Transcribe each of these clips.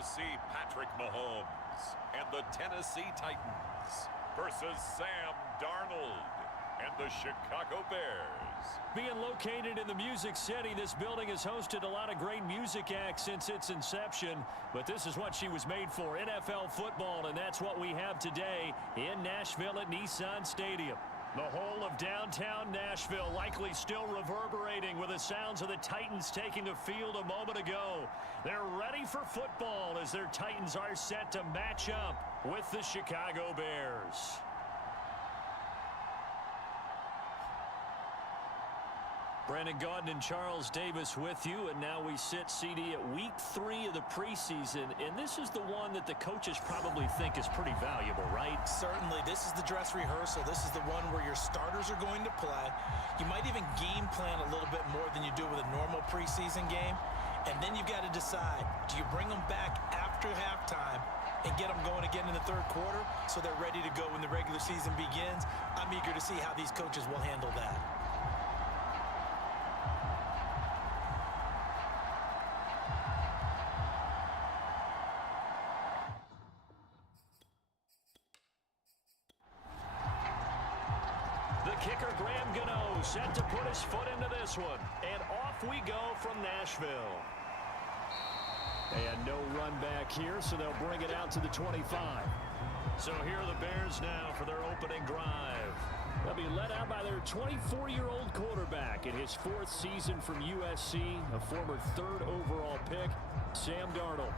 We'll see Patrick Mahomes and the Tennessee Titans versus Sam Darnold and the Chicago Bears. Being located in the Music City, this building has hosted a lot of great music acts since its inception, but this is what she was made for, NFL football, and that's what we have today in Nashville at Nissan Stadium. The whole of downtown Nashville likely still reverberating with the sounds of the Titans taking the field a moment ago. They're ready for football as their Titans are set to match up with the Chicago Bears. Brandon Gaudin and Charles Davis with you, and now we sit, CD, at week 3 of the preseason, and this is the one that the coaches probably think is pretty valuable, right? Certainly. This is the dress rehearsal. This is the one where your starters are going to play. You might even game plan a little bit more than you do with a normal preseason game, and then you've got to decide, do you bring them back after halftime and get them going again in the third quarter so they're ready to go when the regular season begins? I'm eager to see how these coaches will handle that. Kicker Graham Gano set to put his foot into this one. And off we go from Nashville. And no run back here, so they'll bring it out to the 25. So here are the Bears now for their opening drive. They'll be led out by their 24-year-old quarterback in his 4th season from USC, a former 3rd overall pick, Sam Darnold.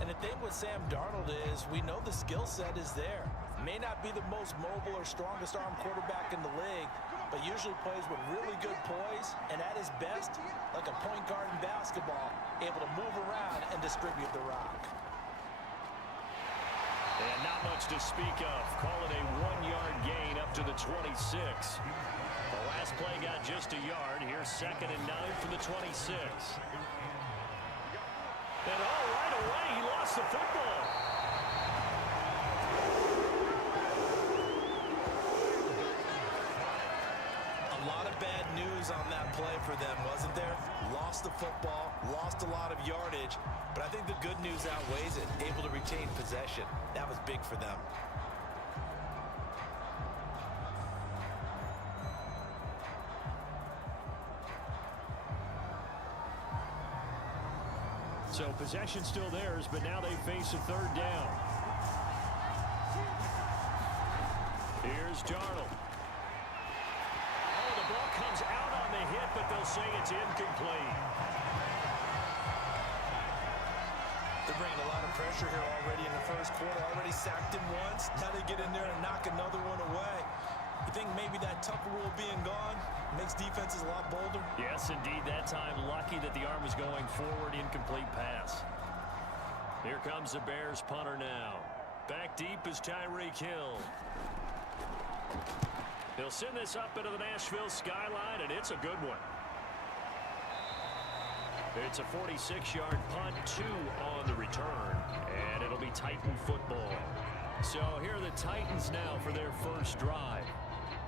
And the thing with Sam Darnold is we know the skill set is there. May not be the most mobile or strongest arm quarterback in the league, but usually plays with really good poise, and at his best, like a point guard in basketball, able to move around and distribute the rock. And not much to speak of. Call it a 1-yard gain up to the 26. The last play got just a yard. Here's 2nd and 9 from the 26. And right away, he lost the football. A lot of bad news on that play for them, wasn't there? Lost the football, lost a lot of yardage, but I think the good news outweighs it. Able to retain possession. That was big for them. So possession still theirs, but now they face a 3rd down. Here's Darnold. Oh, the ball comes out on the hit, but they'll say it's incomplete. They're bringing a lot of pressure here already in the first quarter. Already sacked him once. Now they get in there and knock another one away. You think maybe that Tucker rule being gone makes defenses a lot bolder? Yes, indeed. That time, lucky that the arm was going forward. Incomplete pass. Here comes the Bears punter now. Back deep is Tyreek Hill. He'll send this up into the Nashville skyline, and it's a good one. It's a 46-yard punt, 2 on the return, and it'll be Titan football. So here are the Titans now for their first drive.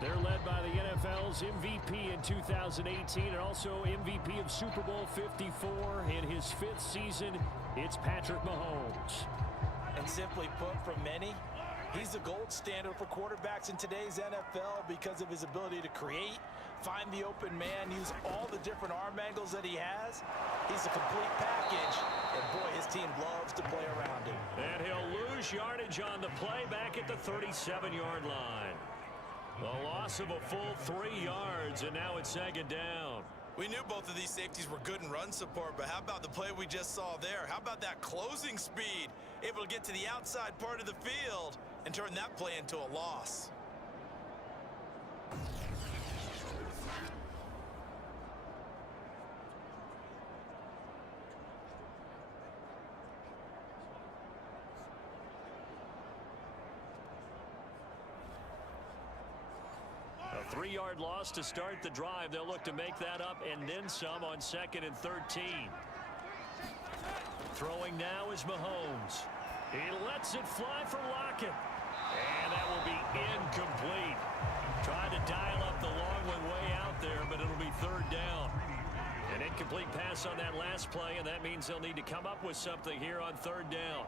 They're led by the NFL's MVP in 2018 and also MVP of Super Bowl 54 in his 5th season. It's Patrick Mahomes. And simply put, for many, he's the gold standard for quarterbacks in today's NFL because of his ability to create, find the open man, use all the different arm angles that he has. He's a complete package, and boy, his team loves to play around him. And he'll lose yardage on the play back at the 37-yard line. The loss of a full 3 yards, and now it's 2nd down. We knew both of these safeties were good in run support, but how about the play we just saw there? How about that closing speed? Able to get to the outside part of the field and turn that play into a loss. A 3-yard loss to start the drive. They'll look to make that up and then some on 2nd and 13. Throwing now is Mahomes. He lets it fly for Lockett. And that will be incomplete. Tried to dial up the long one way out there, but it'll be 3rd down. An incomplete pass pass on that last play, and that means they'll need to come up with something here on third down.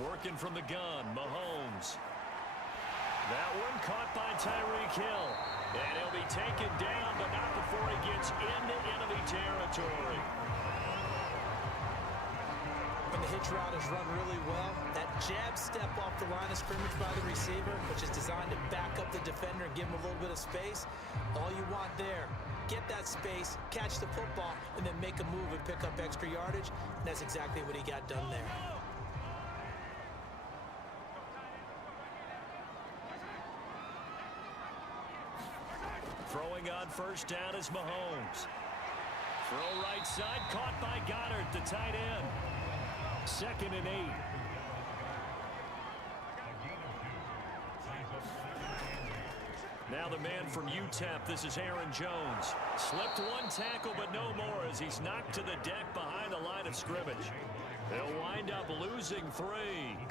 Working from the gun, Mahomes. That one caught by Tyreek Hill. And he'll be taken down, but not before he gets into enemy territory. When the hitch route is run really well, that jab step off the line of scrimmage by the receiver, which is designed to back up the defender and give him a little bit of space, all you want there, get that space, catch the football, and then make a move and pick up extra yardage. And that's exactly what he got done there. Throwing on first down is Mahomes. Throw right side, caught by Goddard, the tight end. 2nd and 8. Now the man from UTEP, this is Aaron Jones. Slipped one tackle, but no more as he's knocked to the deck behind the line of scrimmage. They'll wind up losing 3,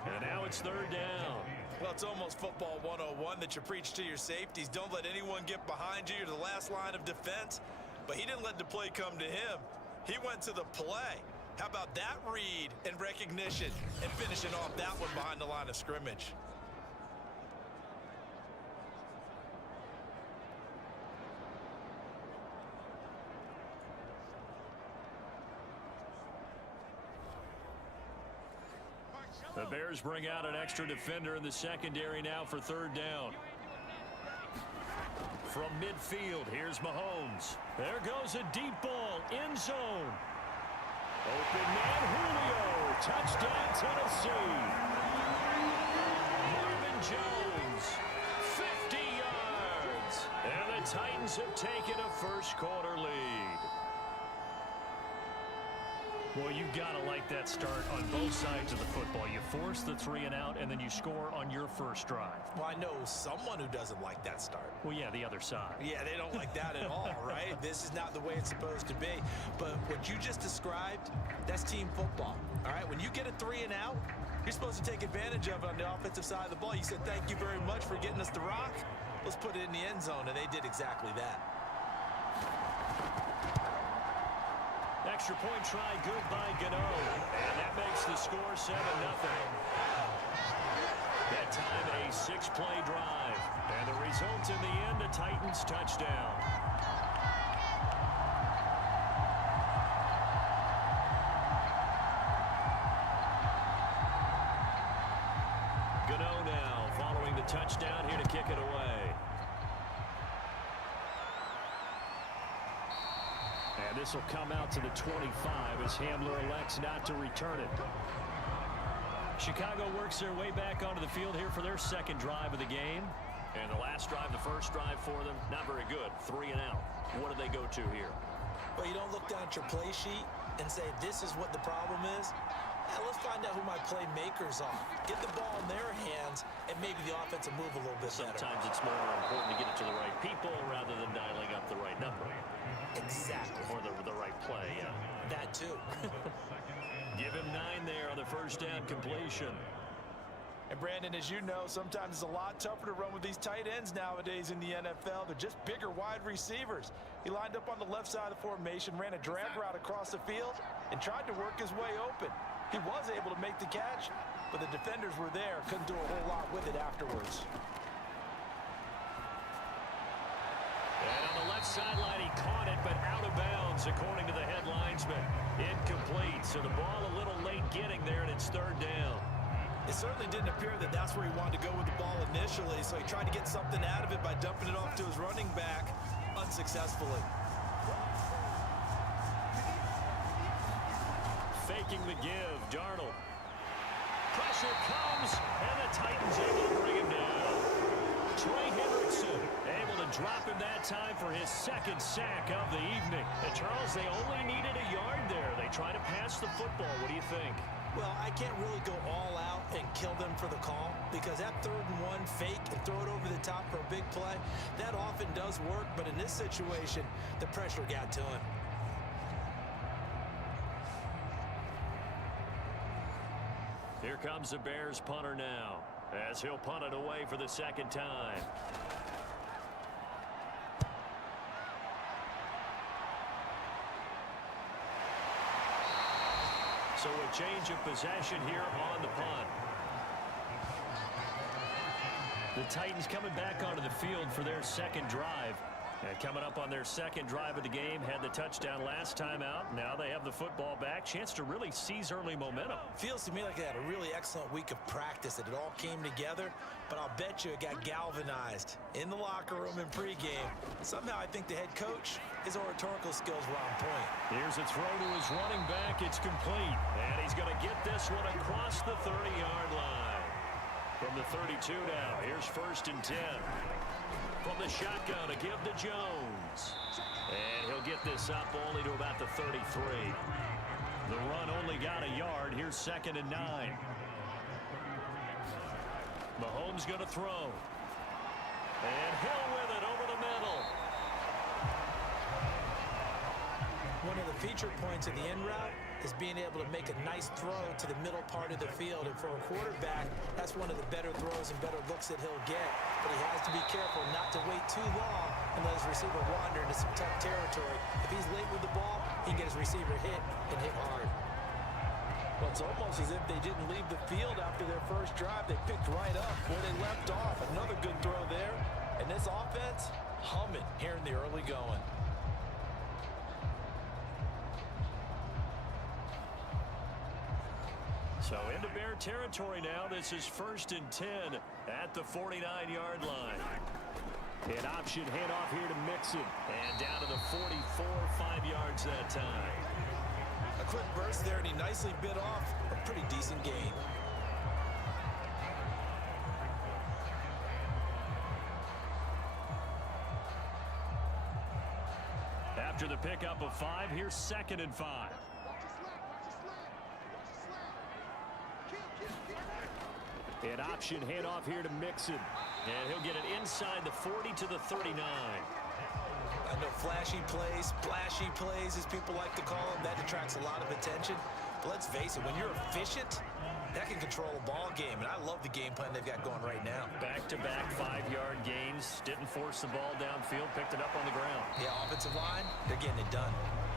and now it's third down. Well, it's almost football 101 that you preach to your safeties. Don't let anyone get behind you. You're the last line of defense. But he didn't let the play come to him. He went to the play. How about that read and recognition and finishing off that one behind the line of scrimmage? The Bears bring out an extra defender in the secondary now for third down. From midfield, here's Mahomes. There goes a deep ball, end zone. Open man, Julio. Touchdown, Tennessee. Marvin Jones, 50 yards. And the Titans have taken a first-quarter lead. Well, you've got to like that start on both sides of the football. You force the 3 and out, and then you score on your first drive. Well, I know someone who doesn't like that start. Well, yeah, the other side. Yeah, they don't like that at all, right? This is not the way it's supposed to be. But what you just described, that's team football, all right? When you get a 3 and out, you're supposed to take advantage of it on the offensive side of the ball. You said, thank you very much for getting us the rock. Let's put it in the end zone, and they did exactly that. Extra point try, good by Gano. And that makes the score 7-0. That time a 6-play drive. And the result in the end, a Titans touchdown. Gano now following the touchdown here to kick it away. And this will come out to the 25 as Hamler elects not to return it. Chicago works their way back onto the field here for their second drive of the game. And the last drive, the first drive for them, not very good. 3 and out. What do they go to here? Well, you don't look down at your play sheet and say, this is what the problem is. Now, let's find out who my playmakers are. Get the ball in their hands, and maybe the offense will move a little bit better. Sometimes it's more important to get it to the right people rather than dialing up the right number. Exactly. Or the right play, yeah. That too. Give him 9 there on the first down completion. And Brandon, as you know, sometimes it's a lot tougher to run with these tight ends nowadays in the NFL. They're just bigger wide receivers. He lined up on the left side of the formation, ran a drag route across the field, and tried to work his way open. He was able to make the catch, but the defenders were there, couldn't do a whole lot with it afterwards. And on the left sideline, he caught it, but out of bounds, according to the head linesman. Incomplete, so the ball a little late getting there, and it's third down. It certainly didn't appear that that's where he wanted to go with the ball initially, so he tried to get something out of it by dumping it off to his running back unsuccessfully. Faking the give, Darnold. Pressure comes, and the Titans able to bring him down. Trey Hendrickson able to drop him that time for his second sack of the evening. And Charles, they only needed a yard there. They try to pass the football. What do you think? Well, I can't really go all out and kill them for the call because that 3rd and 1 fake and throw it over the top for a big play, that often does work. But in this situation, the pressure got to him. Here comes the Bears punter now as he'll punt it away for the second time. So a change of possession here on the punt. The Titans coming back onto the field for their second drive. And coming up on their second drive of the game, had the touchdown last time out. Now they have the football back. Chance to really seize early momentum. Feels to me like they had a really excellent week of practice. It all came together, but I'll bet you it got galvanized in the locker room in pregame. Somehow I think the head coach, his oratorical skills were on point. Here's a throw to his running back. It's complete. And he's going to get this one across the 30-yard line. From the 32 now, here's 1st and 10. From the shotgun to give to Jones. And he'll get this up only to about the 33. The run only got a yard. Here's 2nd and 9. Mahomes going to throw. And Hill with it over the middle. One of the feature points of the in route is being able to make a nice throw to the middle part of the field. And for a quarterback, that's one of the better throws and better looks that he'll get. But he has to be careful not to wait too long and let his receiver wander into some tough territory. If he's late with the ball, he can get his receiver hit and hit hard. Well, it's almost as if they didn't leave the field after their first drive. They picked right up where they left off. Another good throw there. And this offense, humming here in the early going. So into Bear territory now. This is 1st and 10 at the 49-yard line. An option handoff here to Mixon. And down to the 44, 5 yards that time. A quick burst there, and he nicely bit off a pretty decent gain. After the pickup of 5, here's 2nd and 5. An option handoff here to Mixon. And he'll get it inside the 40 to the 39. I know flashy plays, splashy plays, as people like to call them, that attracts a lot of attention. But let's face it, when you're efficient, that can control a ball game. And I love the game plan they've got going right now. Back-to-back 5-yard gains. Didn't force the ball downfield. Picked it up on the ground. Yeah, offensive line, they're getting it done.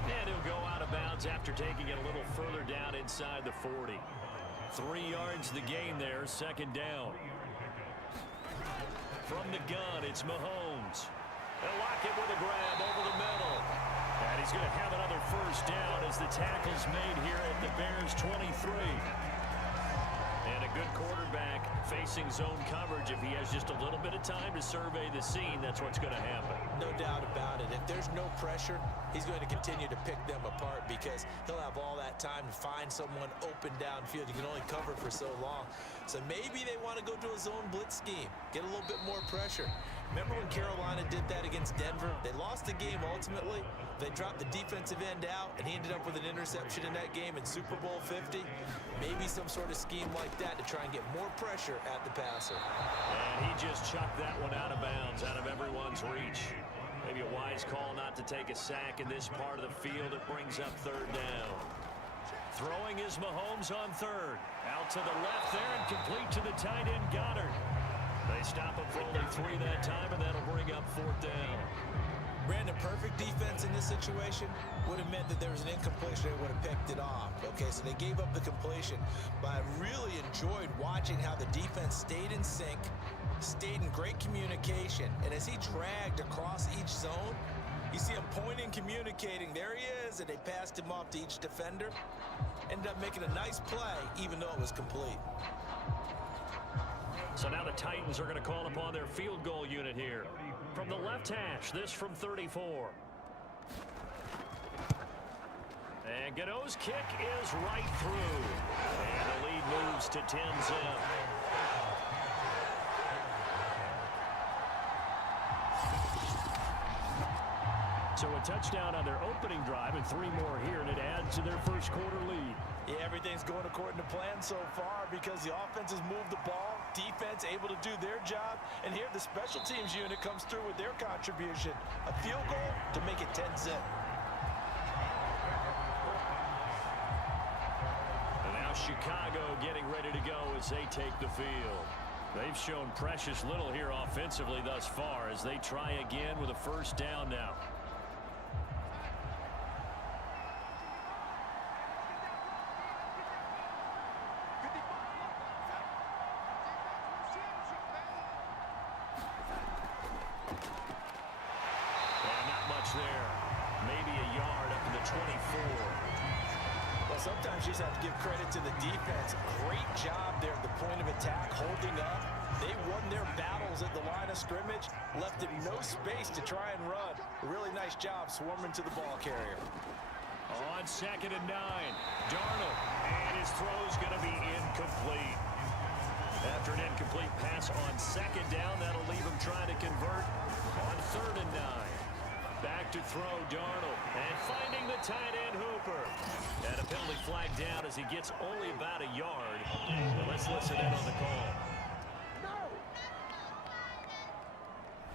And he'll go out of bounds after taking it a little further down inside the 40. 3 yards the gain there, 2nd down. From the gun, it's Mahomes. They'll lock it with a grab over the middle. And he's going to have another 1st down as the tackle's made here at the Bears' 23. And a good quarterback facing zone coverage. If he has just a little bit of time to survey the scene, that's what's going to happen. No doubt about it. If there's no pressure, he's going to continue to pick them apart because he'll have all that time to find someone open downfield. You can only cover for so long. So maybe they want to go to a zone blitz scheme, get a little bit more pressure. Remember when Carolina did that against Denver? They lost the game ultimately. They dropped the defensive end out, and he ended up with an interception in that game in Super Bowl 50. Maybe some sort of scheme like that to try and get more pressure at the passer. And he just chucked that one out of bounds, out of everyone's reach. Maybe a wise call not to take a sack in this part of the field. It brings up 3rd down. Throwing is Mahomes on 3rd. Out to the left there and complete to the tight end Goddard. They stop him for only 3 that time, and that'll bring up 4th down. Brandon, perfect defense in this situation would have meant that there was an incompletion. They would have picked it off. Okay, so they gave up the completion. But I really enjoyed watching how the defense stayed in sync, stayed in great communication. And as he dragged across each zone, you see him pointing, communicating. There he is, and they passed him off to each defender. Ended up making a nice play, even though it was complete. So now the Titans are going to call upon their field goal unit here. From the left hash, this from 34. And Gano's kick is right through. And the lead moves to 10-zip. So a touchdown on their opening drive and 3 more here, and it adds to their first quarter lead. Yeah, everything's going according to plan so far because the offense has moved the ball, defense able to do their job, and here the special teams unit comes through with their contribution. A field goal to make it 10-zip. And now Chicago getting ready to go as they take the field. They've shown precious little here offensively thus far as they try again with a 1st down now. there. Maybe a yard up to the 24. Well, sometimes you just have to give credit to the defense. Great job there at the point of attack, holding up. They won their battles at the line of scrimmage, left him no space to try and run. A really nice job swarming to the ball carrier. On 2nd and 9, Darnold, and his throw's going to be incomplete. After an incomplete pass on 2nd down, that'll leave him trying to convert on 3rd and 9. Back to throw, Darnold, and finding the tight end Hooper. And a penalty flag down as he gets only about a yard. Well, let's listen in on the call.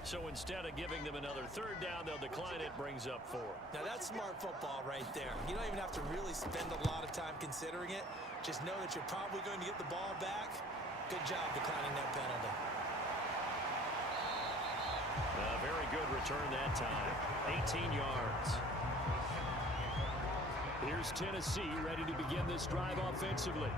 So instead of giving them another 3rd down, they'll decline it, brings up 4. Now that's smart football right there. You don't even have to really spend a lot of time considering it. Just know that you're probably going to get the ball back. Good job declining that penalty. A very good return that time. 18 yards. Here's Tennessee ready to begin this drive offensively.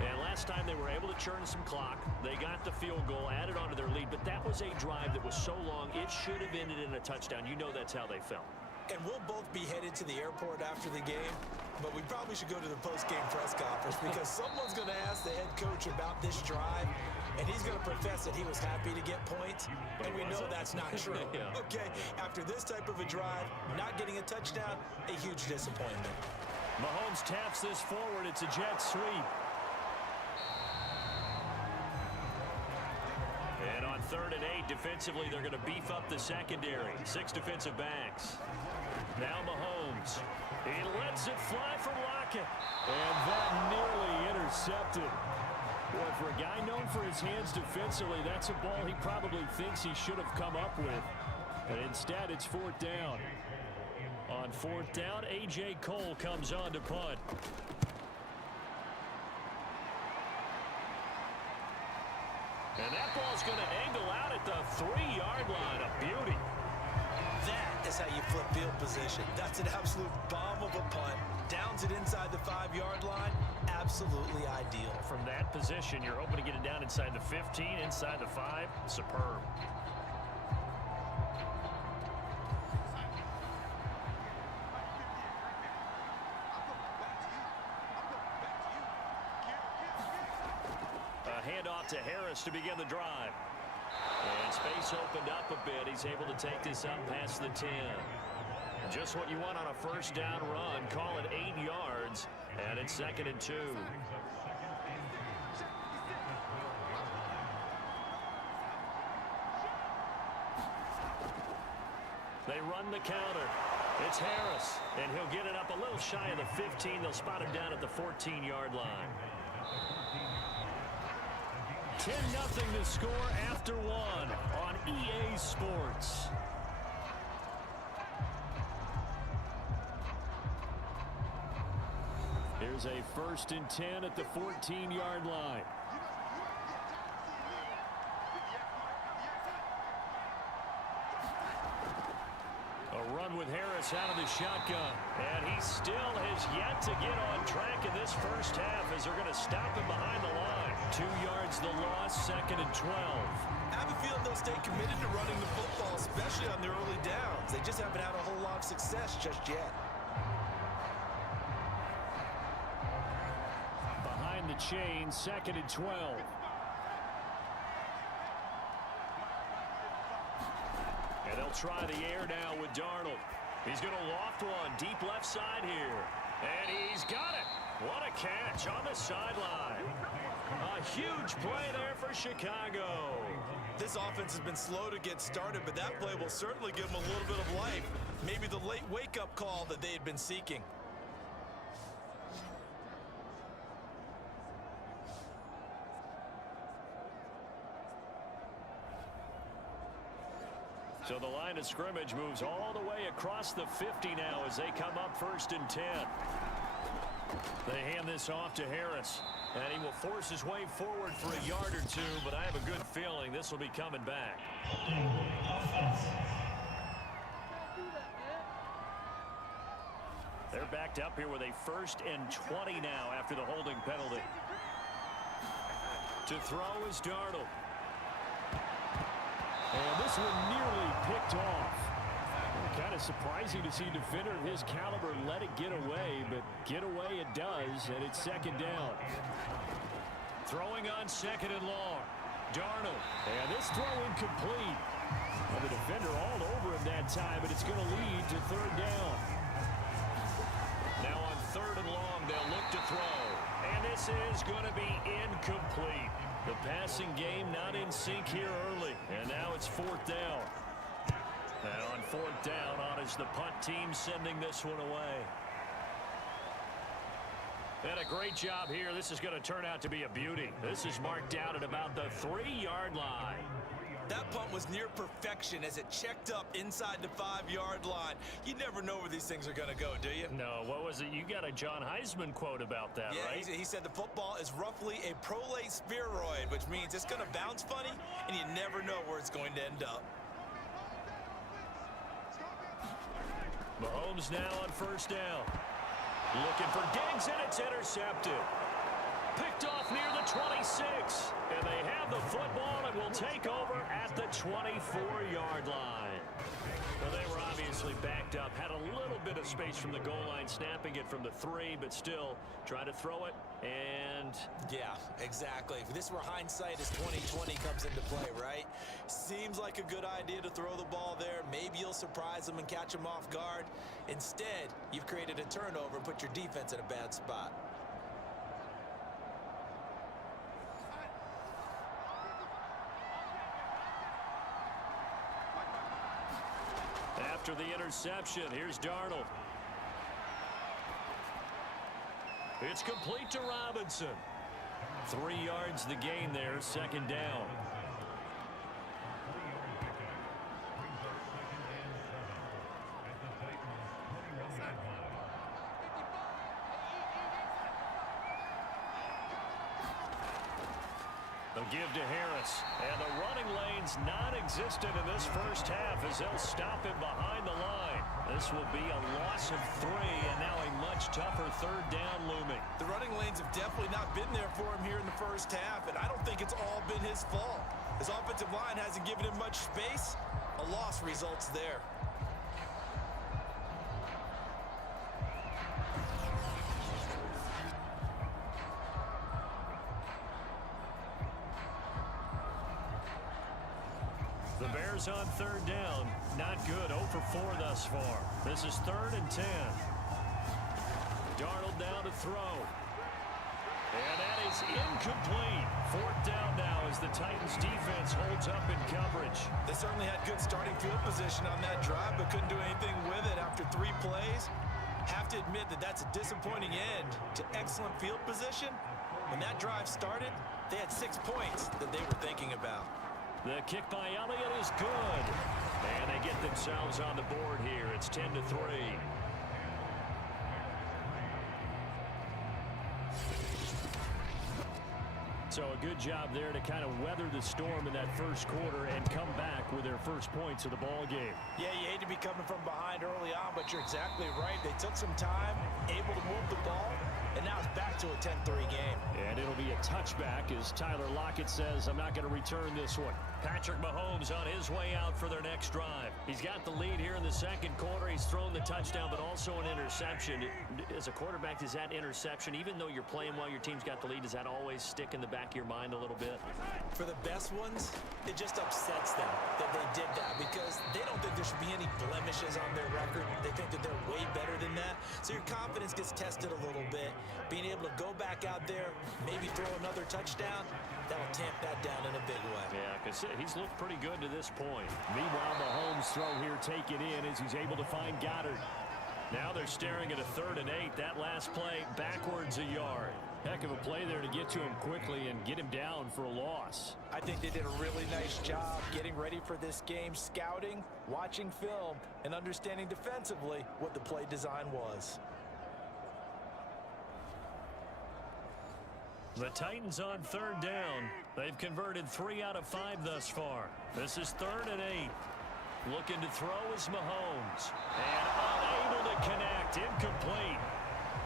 And last time they were able to churn some clock. They got the field goal, added onto their lead, but that was a drive that was so long, it should have ended in a touchdown. You know that's how they felt. And we'll both be headed to the airport after the game, but we probably should go to the post-game press conference because someone's going to ask the head coach about this drive, and he's going to profess that he was happy to get points, and we know that's not true. Yeah. Okay, after this type of a drive, not getting a touchdown, a huge disappointment. Mahomes taps this forward. It's a jet sweep. And on 3rd and 8, defensively, they're going to beef up the secondary. 6 defensive backs. Now Mahomes. He lets it fly from Lockett. And that nearly intercepted. Boy, for a guy known for his hands defensively, that's a ball he probably thinks he should have come up with. And instead, it's 4th down. On 4th down, A.J. Cole comes on to punt. And that ball's going to angle out at the 3-yard line. A beauty. That is how you flip field position. That's an absolute bomb of a punt. Downs it inside the 5-yard line. Absolutely ideal. From that position, you're hoping to get it down inside the 15, inside the 5. Superb. Handoff to Harris to begin the drive. And space opened up a bit. He's able to take this up past the 10. Just what you want on a 1st down run. Call it 8 yards. And it's 2nd and 2. They run the counter. It's Harris. And he'll get it up a little shy of the 15. They'll spot him down at the 14-yard line. 10-0 to score after 1 on EA Sports. Here's a 1st and 10 at the 14-yard line. A run with Harris out of the shotgun. And he still has yet to get on track in this 1st half as they're going to stop him behind the line. 2 yards the loss, 2nd and 12. I have a feeling they'll stay committed to running the football, especially on their early downs. They just haven't had a whole lot of success just yet. Behind the chain, 2nd and 12. And they'll try the air now with Darnold. He's going to loft one deep left side here. And he's got it. What a catch on the sideline. A huge play there for Chicago. This offense has been slow to get started, but that play will certainly give them a little bit of life. Maybe the late wake-up call that they had been seeking. So the line of scrimmage moves all the way across the 50 now as they come up 1st and 10. They hand this off to Harris. And he will force his way forward for a yard or 2, but I have a good feeling this will be coming back. They're backed up here with a 1st and 20 now after the holding penalty. To throw is Darnold. And this one nearly picked off. Kind of surprising to see a defender of his caliber let it get away, but get away it does, and it's second down. Throwing on second and long. Darnold. And this throw incomplete. And the defender all over him that time, but it's going to lead to third down. Now on third and long, they'll look to throw. And this is going to be incomplete. The passing game not in sync here early. And now it's fourth down. And on fourth down, on is the punt team sending this one away. And a great job here. This is going to turn out to be a beauty. This is marked out at about the 3-yard line. That punt was near perfection as it checked up inside the 5-yard line. You never know where these things are going to go, do you? No, what was it? You got a John Heisman quote about that, yeah, right? He said the football is roughly a prolate spheroid, which means it's going to bounce funny, and you never know where it's going to end up. Mahomes now on first down. Looking for Diggs, and it's intercepted. Picked off near the 26. And they have the football and will take over at the 24-yard line. Well, they were obviously backed up. Had a little bit of space from the goal line, snapping it from the 3, but still trying to throw it. And yeah, exactly. This is where hindsight is 20/20 comes into play, right? Seems like a good idea to throw the ball there. Maybe you'll surprise them and catch them off guard. Instead, you've created a turnover and put your defense in a bad spot. after the interception, here's Darnold. It's complete to Robinson. 3 yards the gain there, second down. They'll give to Harris. And the running lane's non-existent in this first half as they'll stop him behind the line. This will be a loss of 3 and now a much tougher third down looming. The running lanes have definitely not been there for him here in the first half, and I don't think it's all been his fault. His offensive line hasn't given him much space. A loss results there. The Bears on third down. Not good. 0 for 4 thus far. This is 3rd and 10. Darnold down to throw. And that is incomplete. 4th down now as the Titans defense holds up in coverage. They certainly had good starting field position on that drive, but couldn't do anything with it after 3 plays. Have to admit that that's a disappointing end to excellent field position. When that drive started, they had 6 points that they were thinking about. The kick by Elliott is good. And they get themselves on the board here. It's 10-3. So a good job there to kind of weather the storm in that first quarter and come back with their first points of the ball game. Yeah, you hate to be coming from behind early on, but you're exactly right. They took some time, able to move the ball, and now it's back to a 10-3 game. And it'll be a touchback as Tyler Lockett says, I'm not going to return this one. Patrick Mahomes on his way out for their next drive. He's got the lead here in the second quarter. He's thrown the touchdown, but also an interception. As a quarterback, does that interception, even though you're playing while your team's got the lead, does that always stick in the back of your mind a little bit? For the best ones, it just upsets them that they did that because they don't think there should be any blemishes on their record. They think that they're way better than that. So your confidence gets tested a little bit. Being able to go back out there, maybe throw another touchdown, that'll tamp that down in a big way. Yeah, because he's looked pretty good to this point. Meanwhile, Mahomes' throw here taken in as he's able to find Goddard. Now they're staring at a 3rd and 8. That last play backwards a yard. Heck of a play there to get to him quickly and get him down for a loss. I think they did a really nice job getting ready for this game, scouting, watching film, and understanding defensively what the play design was. The Titans on 3rd down. They've converted 3 out of 5 thus far. This is 3rd and 8. Looking to throw is Mahomes. And unable to connect. Incomplete.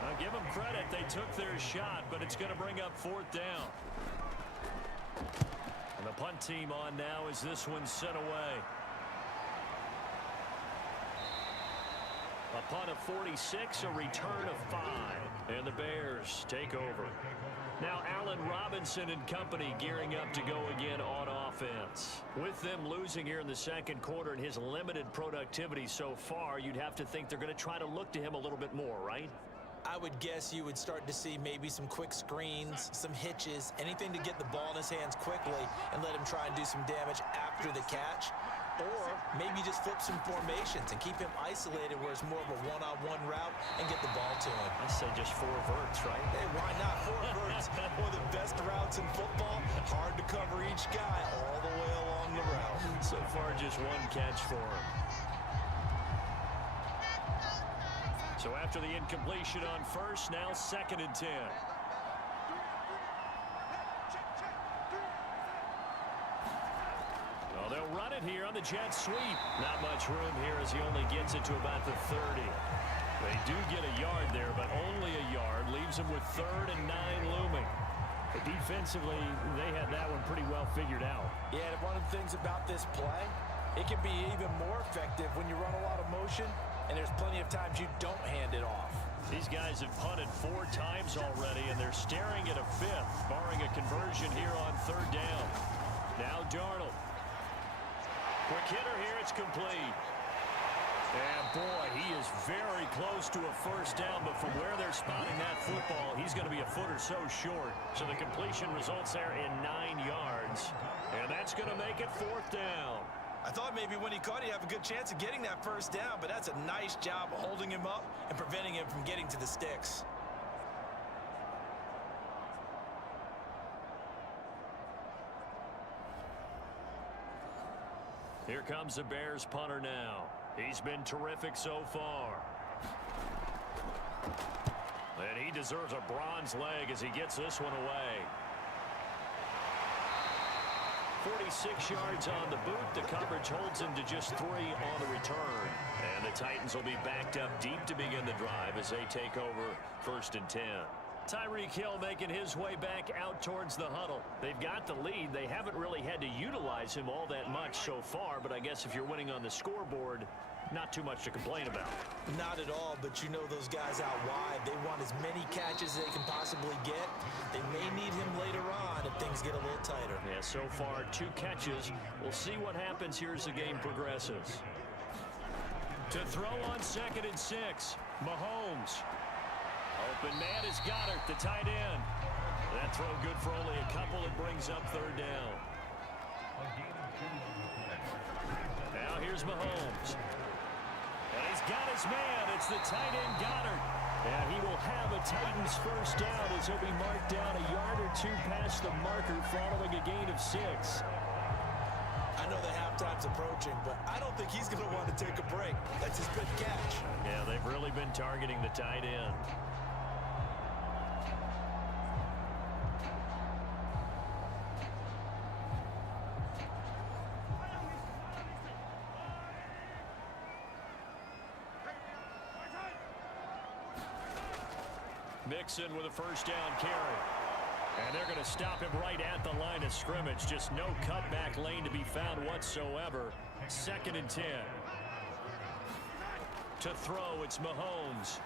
I'll give them credit. They took their shot, but it's going to bring up 4th down. And the punt team on now as this one's sent away. punt of 46, a return of 5. And the Bears take over. Now Allen Robinson and company gearing up to go again on offense. With them losing here in the second quarter and his limited productivity so far, you'd have to think they're going to try to look to him a little bit more, right? I would guess you would start to see maybe some quick screens, some hitches, anything to get the ball in his hands quickly and let him try and do some damage after the catch. Or maybe just flip some formations and keep him isolated where it's more of a one-on-one route and get the ball to him. I say just 4 verts, right? Hey, why not? 4 verts, one of the best routes in football. Hard to cover each guy all the way along the route. So far, just 1 catch for him. So after the incompletion on first, now 2nd and 10. Well, they'll run it here on the jet sweep. Not much room here as he only gets it to about the 30. They do get a yard there, but only a yard. Leaves them with 3rd and 9 looming. But defensively, they had that one pretty well figured out. Yeah, and one of the things about this play, it can be even more effective when you run a lot of motion, and there's plenty of times you don't hand it off. These guys have punted 4 times already, and they're staring at a 5th, barring a conversion here on 3rd down. Now Darnold. Quick hitter here, it's complete. And boy, he is very close to a first down, but from where they're spotting that football, he's going to be a foot or so short. So the completion results there in 9 yards, and that's going to make it 4th down. I thought maybe when he caught it, he'd have a good chance of getting that first down, but that's a nice job of holding him up and preventing him from getting to the sticks. Here comes the Bears punter now. He's been terrific so far. And he deserves a bronze leg as he gets this one away. 46 yards on the boot. The coverage holds him to just 3 on the return. And the Titans will be backed up deep to begin the drive as they take over 1st and 10. Tyreek Hill making his way back out towards the huddle. They've got the lead. They haven't really had to utilize him all that much so far, but I guess if you're winning on the scoreboard, not too much to complain about. Not at all, but you know those guys out wide, they want as many catches as they can possibly get. They may need him later on if things get a little tighter. Yeah, so far 2 catches. We'll see what happens here as the game progresses. To throw on 2nd and 6, Mahomes. Open man is Goddard, the tight end. That throw good for only a couple. It brings up 3rd down. Now here's Mahomes. And he's got his man. It's the tight end Goddard. And he will have a Titans first down as he'll be marked down a yard or 2 past the marker following a gain of 6. I know the halftime's approaching, but I don't think he's going to want to take a break. That's his good catch. Yeah, they've really been targeting the tight end. Mixon with a first down carry. And they're going to stop him right at the line of scrimmage. Just no cutback lane to be found whatsoever. 2nd and 10. To throw, it's Mahomes.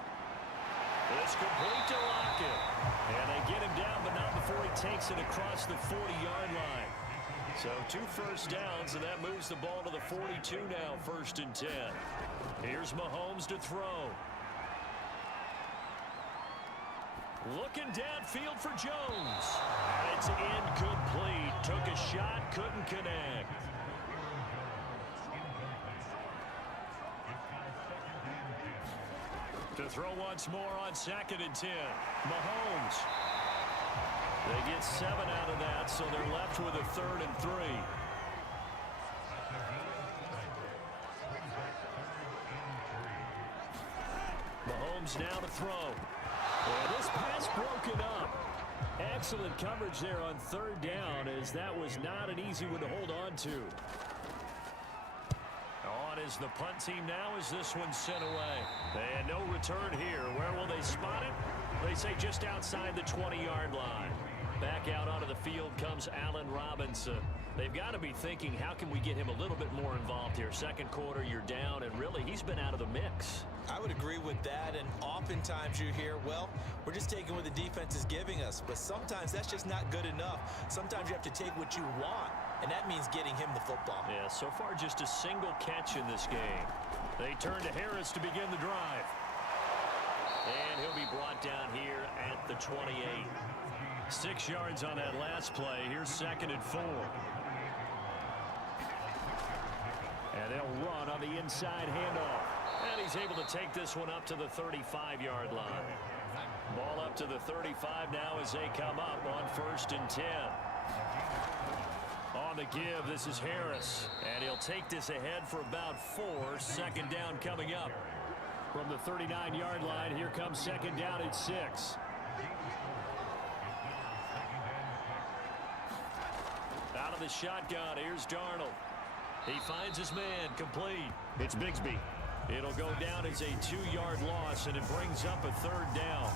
It's complete to Lockett. And they get him down, but not before he takes it across the 40-yard line. So 2 first downs, and that moves the ball to the 42 now, 1st and 10. Here's Mahomes to throw. Looking downfield for Jones. And it's incomplete. Took a shot, couldn't connect. To throw once more on 2nd and 10. Mahomes. They get 7 out of that, so they're left with a 3rd and 3. Mahomes now to throw. And this pass broken up. Excellent coverage there on 3rd down, as that was not an easy one to hold on to. On is the punt team now as this one's sent away. And no return here. Where will they spot it? They say just outside the 20-yard line. Back out onto the field comes Allen Robinson. They've got to be thinking, how can we get him a little bit more involved here? Second quarter, you're down, and really, he's been out of the mix. I would agree with that, and oftentimes you hear, well, we're just taking what the defense is giving us, but sometimes that's just not good enough. Sometimes you have to take what you want, and that means getting him the football. Yeah, so far just a single catch in this game. They turn to Harris to begin the drive. And he'll be brought down here at the 28. 6 yards on that last play. Here's 2nd and 4. And they'll run on the inside handoff. And he's able to take this one up to the 35-yard line. Ball up to the 35 now as they come up on 1st and 10. On the give, this is Harris. And he'll take this ahead for about 4. 2nd down coming up. From the 39-yard line, here comes 2nd down at 6. Out of the shotgun, here's Darnold. He finds his man, complete. It's Bigsby. It'll go down as a 2-yard loss, and it brings up a 3rd down.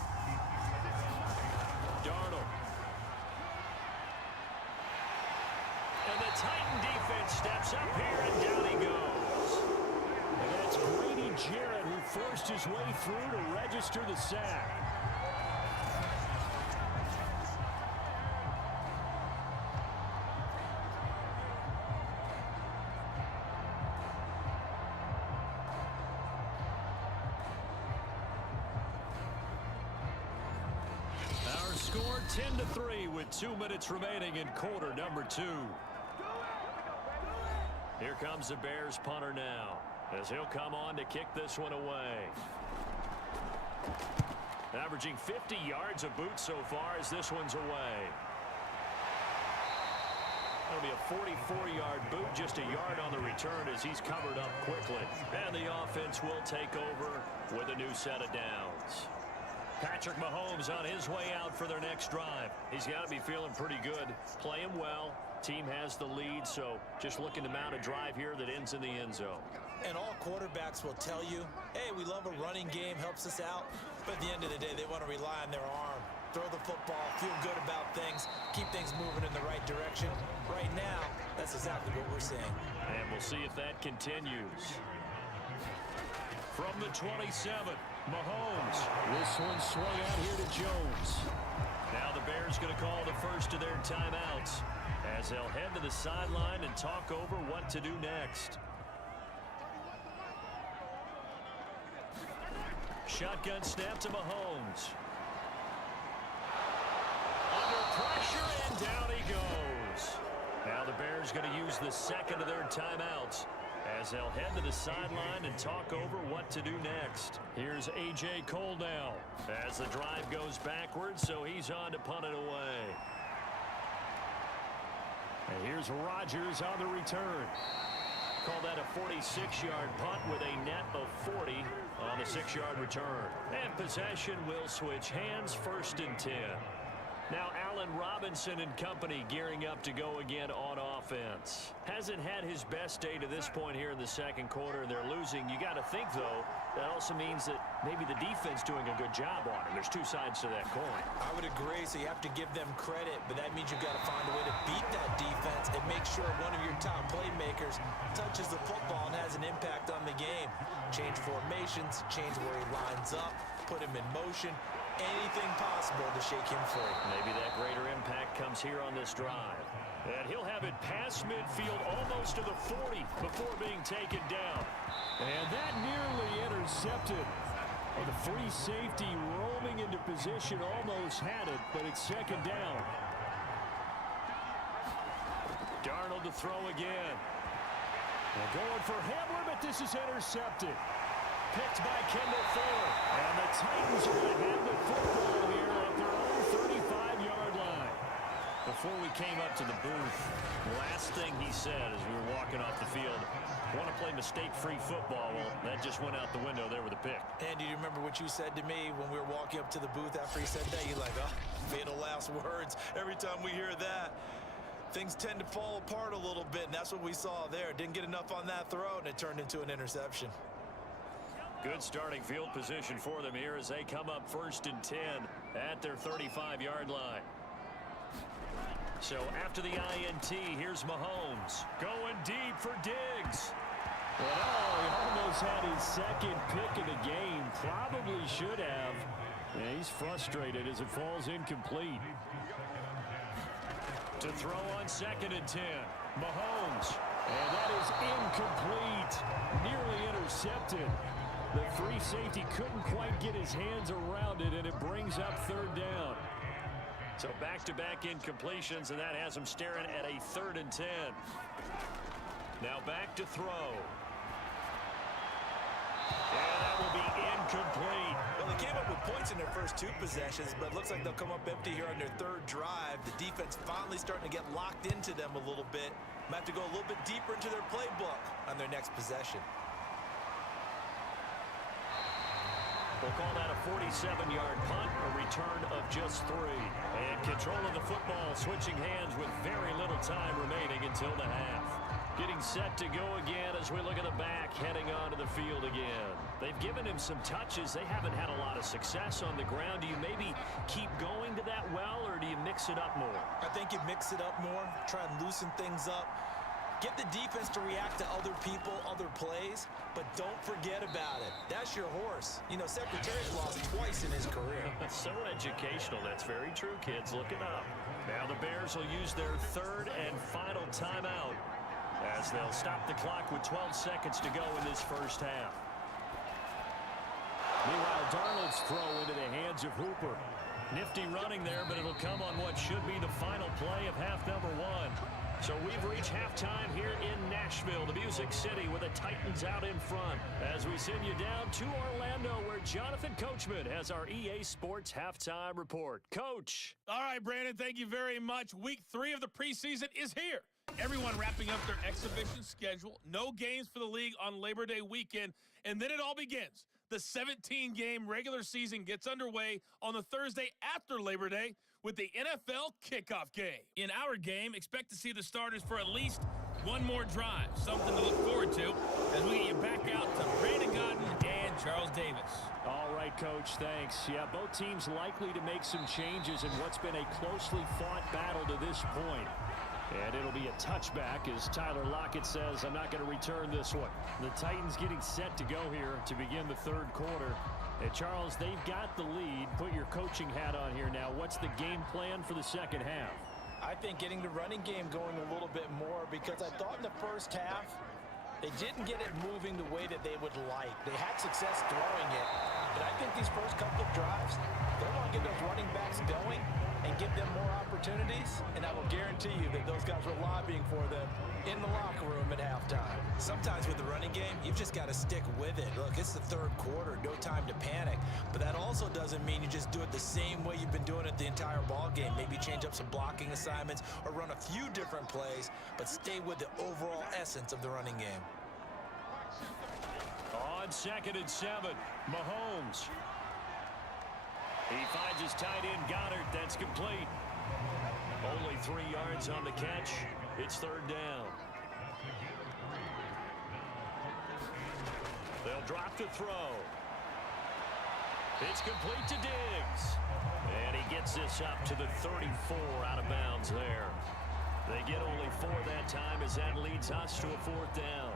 Darnold. And the Titan defense steps up here, and down he goes. And that's Grady Jarrett who forced his way through to register the sack. Our score 10-3 with 2 minutes remaining in quarter number 2. Here comes the Bears punter now, as he'll come on to kick this one away. Averaging 50 yards a boot so far as this one's away. That'll be a 44-yard boot, just a yard on the return as he's covered up quickly. And the offense will take over with a new set of downs. Patrick Mahomes on his way out for their next drive. He's got to be feeling pretty good, playing well. Team has the lead, so just looking to mount a drive here that ends in the end zone. And all quarterbacks will tell you, hey, we love a running game, helps us out. But at the end of the day, they want to rely on their arm. Throw the football, feel good about things, keep things moving in the right direction. Right now, that's exactly what we're seeing. And we'll see if that continues. From the 27, Mahomes. This one swung out here to Jones. Now the Bears going to call the first of their timeouts as they'll head to the sideline and talk over what to do next. Shotgun snap to Mahomes. Under pressure, and down he goes. Now the Bears going to use the second of their timeouts as they'll head to the sideline and talk over what to do next. Here's A.J. Cole now as the drive goes backwards, so he's on to punt it away. And here's Rodgers on the return. Call that a 46-yard punt with a net of 40 on the 6-yard return. And possession will switch hands, 1st and 10. Now Allen Robinson and company gearing up to go again on offense. Hasn't had his best day to this point here in the second quarter. They're losing. You got to think, though, that also means that maybe the defense doing a good job on him. There's two sides to that coin. I would agree, so you have to give them credit, but that means you've got to find a way to beat that defense and make sure one of your top playmakers touches the football and has an impact on the game. Change formations, change where he lines up, put him in motion. Anything possible to shake him free. Maybe that greater impact comes here on this drive. And he'll have it past midfield almost to the 40 before being taken down. And that nearly intercepted. And the free safety roaming into position almost had it, but it's 2nd down. Darnold to throw again. They're going for Hamler, but this is intercepted. Picked by Kendall Fuller. And the Titans are going to have the football here at their own 35-yard line. Before we came up to the booth, the last thing he said as we were walking off the field, want to play mistake-free football. Well, that just went out the window there with a pick. And do you remember what you said to me when we were walking up to the booth after he said that? You're like, oh, fatal last words. Every time we hear that, things tend to fall apart a little bit, and that's what we saw there. Didn't get enough on that throw, and it turned into an interception. Good starting field position for them here as they come up 1st and 10 at their 35-yard line. So after the INT, here's Mahomes going deep for Diggs. And he almost had his second pick of the game. Probably should have. Yeah, he's frustrated as it falls incomplete. To throw on 2nd and 10. Mahomes. And that is incomplete. Nearly intercepted. The free safety couldn't quite get his hands around it, and it brings up 3rd down. So back-to-back incompletions, and that has him staring at a 3rd and 10. Now back to throw. And that will be incomplete. Well, they came up with points in their first 2 possessions, but it looks like they'll come up empty here on their 3rd drive. The defense finally starting to get locked into them a little bit. Might have to go a little bit deeper into their playbook on their next possession. We'll call that a 47-yard punt, a return of just 3. And control of the football switching hands with very little time remaining until the half. Getting set to go again as we look at the back heading onto the field again. They've given him some touches. They haven't had a lot of success on the ground. Do you maybe keep going to that well, or do you mix it up more? I think you mix it up more, try and loosen things up. Get the defense to react to other people, other plays, but don't forget about it. That's your horse. You know, Secretary's lost twice in his career. So educational. That's very true, kids. Look it up. Now the Bears will use their 3rd and final timeout as they'll stop the clock with 12 seconds to go in this first half. Meanwhile, Darnold's throw into the hands of Hooper. Nifty running there, but it'll come on what should be the final play of half number 1. So we've reached halftime here in Nashville, the Music City, with the Titans out in front. As we send you down to Orlando, where Jonathan Coachman has our EA Sports halftime report. Coach. All right, Brandon, thank you very much. Week 3 of the preseason is here. Everyone wrapping up their exhibition schedule. No games for the league on Labor Day weekend. And then it all begins. The 17-game regular season gets underway on the Thursday after Labor Day with the NFL kickoff game. In our game, expect to see the starters for at least one more drive. Something to look forward to as we get you back out to Brandon Godden and Charles Davis. All right, Coach, thanks. Yeah, both teams likely to make some changes in what's been a closely fought battle to this point. And it'll be a touchback as Tyler Lockett says, I'm not going to return this one. The Titans getting set to go here to begin the 3rd quarter. And Charles, they've got the lead. Put your coaching hat on here now. What's the game plan for the 2nd half? I think getting the running game going a little bit more, because I thought in the first half they didn't get it moving the way that they would like. They had success throwing it, but I think these first couple of drives, they want to get those running backs going and give them more opportunities, and I will guarantee you that those guys were lobbying for them in the locker room at halftime. Sometimes with the running game, you've just got to stick with it. Look, it's the 3rd quarter, no time to panic, but that also doesn't mean you just do it the same way you've been doing it the entire ball game. Maybe change up some blocking assignments or run a few different plays, but stay with the overall essence of the running game. On 2nd and 7, Mahomes. He finds his tight end, Goddard. That's complete. Only 3 yards on the catch. It's 3rd down. They'll drop the throw. It's complete to Diggs. And he gets this up to the 34 out of bounds there. They get only 4 that time as that leads us to a 4th down.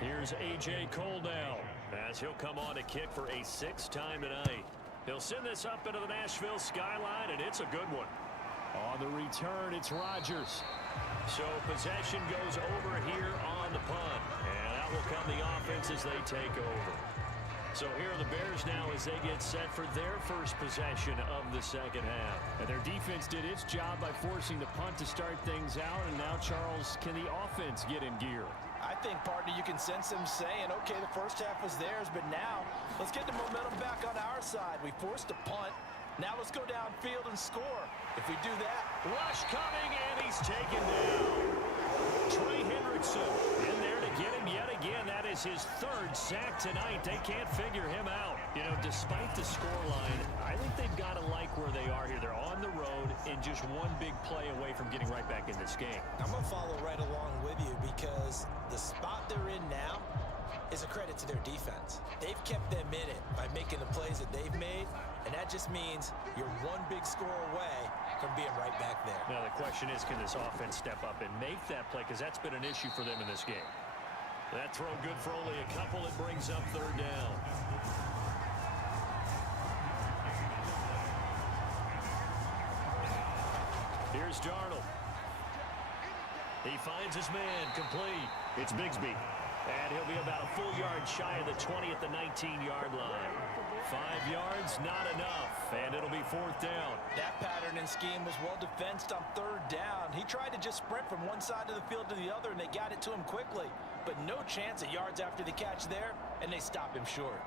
Here's A.J. Cole now as he'll come on to kick for a 6th time tonight. He'll send this up into the Nashville skyline, and it's a good one. On the return, it's Rodgers. So possession goes over here on the punt, and out will come the offense as they take over. So here are the Bears now as they get set for their first possession of the 2nd half. And their defense did its job by forcing the punt to start things out, and now, Charles, can the offense get in gear? I think, partner, you can sense them saying, okay, the first half was theirs, but now let's get the momentum back on our side. We forced a punt. Now let's go downfield and score. If we do that. Rush coming, and he's taken down. Trey Hendrickson in there to get him yet again. That is his 3rd sack tonight. They can't figure him out. You know, despite the scoreline, I think they've got to like where they are here. They're on the road and just one big play away from getting right back in this game. I'm going to follow right along with you because the spot they're in now is a credit to their defense. They've kept them in it by making the plays that they've made, and that just means you're one big score away from being right back there. Now, the question is, can this offense step up and make that play? Because that's been an issue for them in this game. That throw good for only a couple. It brings up third down. Here's Darnold. He finds his man, complete. It's Bigsby. And he'll be about a full yard shy of the 20 at the 19-yard line. 5 yards, not enough, and it'll be fourth down. That pattern and scheme was well defensed on third down. He tried to just sprint from one side of the field to the other, and they got it to him quickly. But no chance at yards after the catch there, and they stop him short.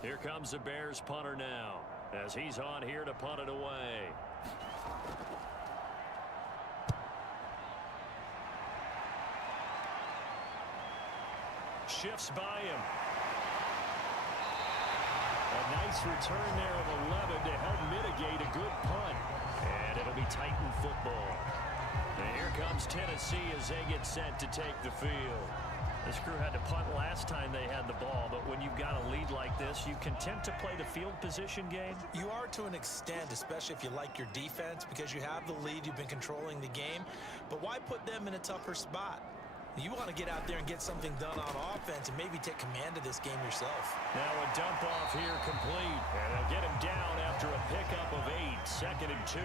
Here comes the Bears punter now, as he's on here to punt it away. Shifts by him. A nice return there of 11 to help mitigate a good punt. And it'll be Titan football. And here comes Tennessee as they get set to take the field. This crew had to punt last time they had the ball, but when you've got a lead like this, you content to play the field position game? You are to an extent, especially if you like your defense, because you have the lead, you've been controlling the game. But why put them in a tougher spot? You want to get out there and get something done on offense and maybe take command of this game yourself. Now a dump off here complete, and they'll get him down after a pickup of 8, 2nd and 2.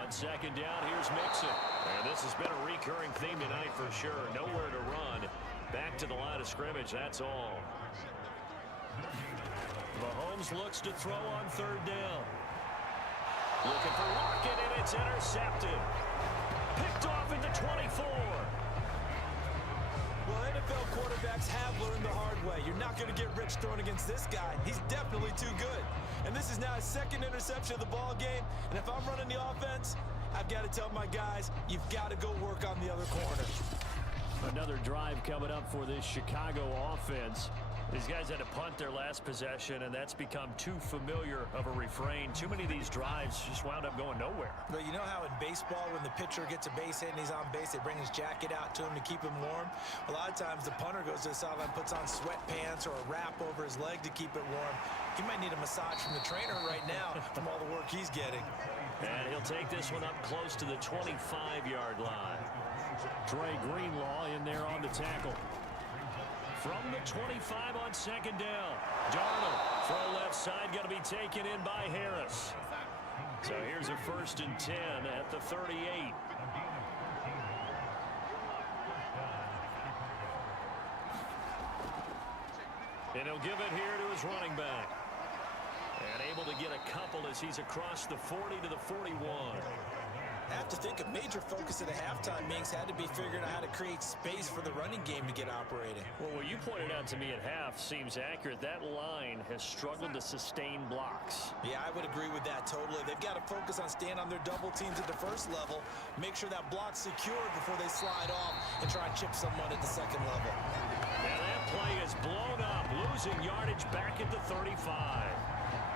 On second down, here's Mixon. And this has been a recurring theme tonight for sure. Nowhere to run. Back to the line of scrimmage, that's all. Mahomes looks to throw on third down. Looking for Lockett, and it's intercepted. Picked off at the 24. Well, NFL quarterbacks have learned the hard way. You're not going to get rich throwing against this guy. He's definitely too good. And this is now his second interception of the ball game. And if I'm running the offense, I've got to tell my guys, you've got to go work on the other corner. Another drive coming up for this Chicago offense. These guys had to punt their last possession, and that's become too familiar of a refrain. Too many of these drives just wound up going nowhere. Well, you know how in baseball, when the pitcher gets a base hit and he's on base, they bring his jacket out to him to keep him warm? A lot of times the punter goes to the sideline, puts on sweatpants or a wrap over his leg to keep it warm. He might need a massage from the trainer right now from all the work he's getting. And he'll take this one up close to the 25-yard line. Dre Greenlaw in there on the tackle. From the 25 on second down. Darnold, throw left side, going to be taken in by Harris. So here's a 1st and 10 at the 38. And he'll give it here to his running back. And able to get a couple as he's across the 40 to the 41. I have to think a major focus at the halftime meetings had to be figuring out how to create space for the running game to get operating. Well, what you pointed out to me at half seems accurate. That line has struggled to sustain blocks. Yeah, I would agree with that totally. They've got to focus on staying on their double teams at the first level, make sure that block's secured before they slide off and try and chip someone at the second level. Now that play is blown up, losing yardage back at the 35.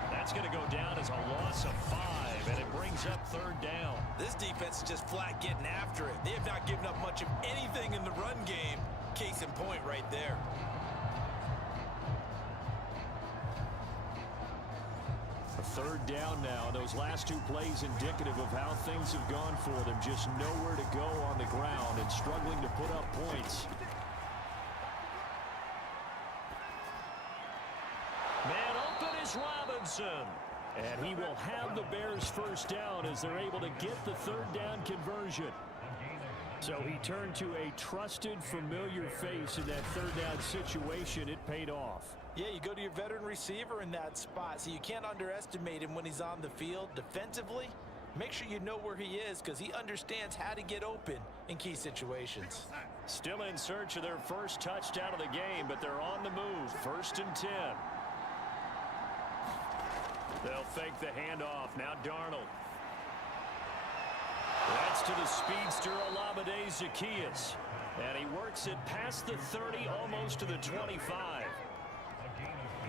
That's going to go down as a loss of 5, and it brings up third down. This defense is just flat getting after it. They have not given up much of anything in the run game. Case in point right there. A third down now. Those last 2 plays indicative of how things have gone for them. Just nowhere to go on the ground and struggling to put up points. Man open is Robinson. And he will have the Bears first down as they're able to get the third down conversion. So he turned to a trusted, familiar face in that third down situation. It paid off. Yeah, you go to your veteran receiver in that spot, so you can't underestimate him when he's on the field. Defensively, make sure you know where he is because he understands how to get open in key situations. Still in search of their first touchdown of the game, but they're on the move. 1st and 10. They'll fake the handoff. Now Darnold. That's to the speedster Olamide Zaccheaus. And he works it past the 30, almost to the 25.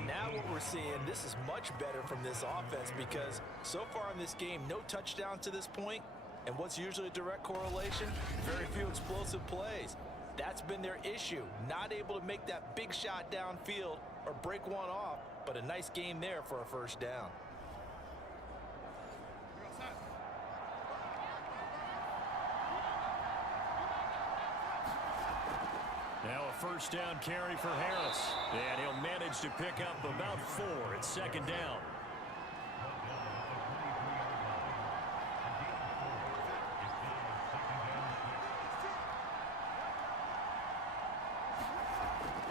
Now what we're seeing, this is much better from this offense because so far in this game, no touchdowns to this point. And what's usually a direct correlation? Very few explosive plays. That's been their issue. Not able to make that big shot downfield or break one off, but a nice game there for a first down. Now a first down carry for Harris. And he'll manage to pick up about 4 at second down.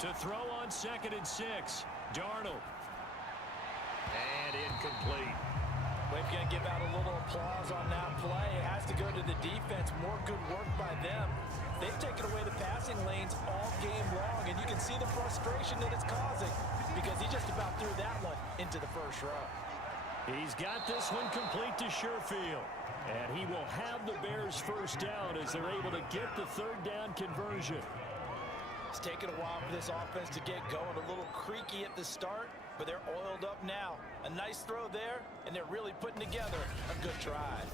To throw on 2nd and 6. Darnold. And incomplete. We're going to give out a little applause on that play. It has to go to the defense. More good work by them. They've taken away the passing lanes all game long, and you can see the frustration that it's causing because he just about threw that one into the first row. He's got this one complete to Sherfield. And he will have the Bears first down as they're able to get the third down conversion. It's taken a while for this offense to get going. A little creaky at the start, but they're oiled up now. A nice throw there, and they're really putting together a good drive.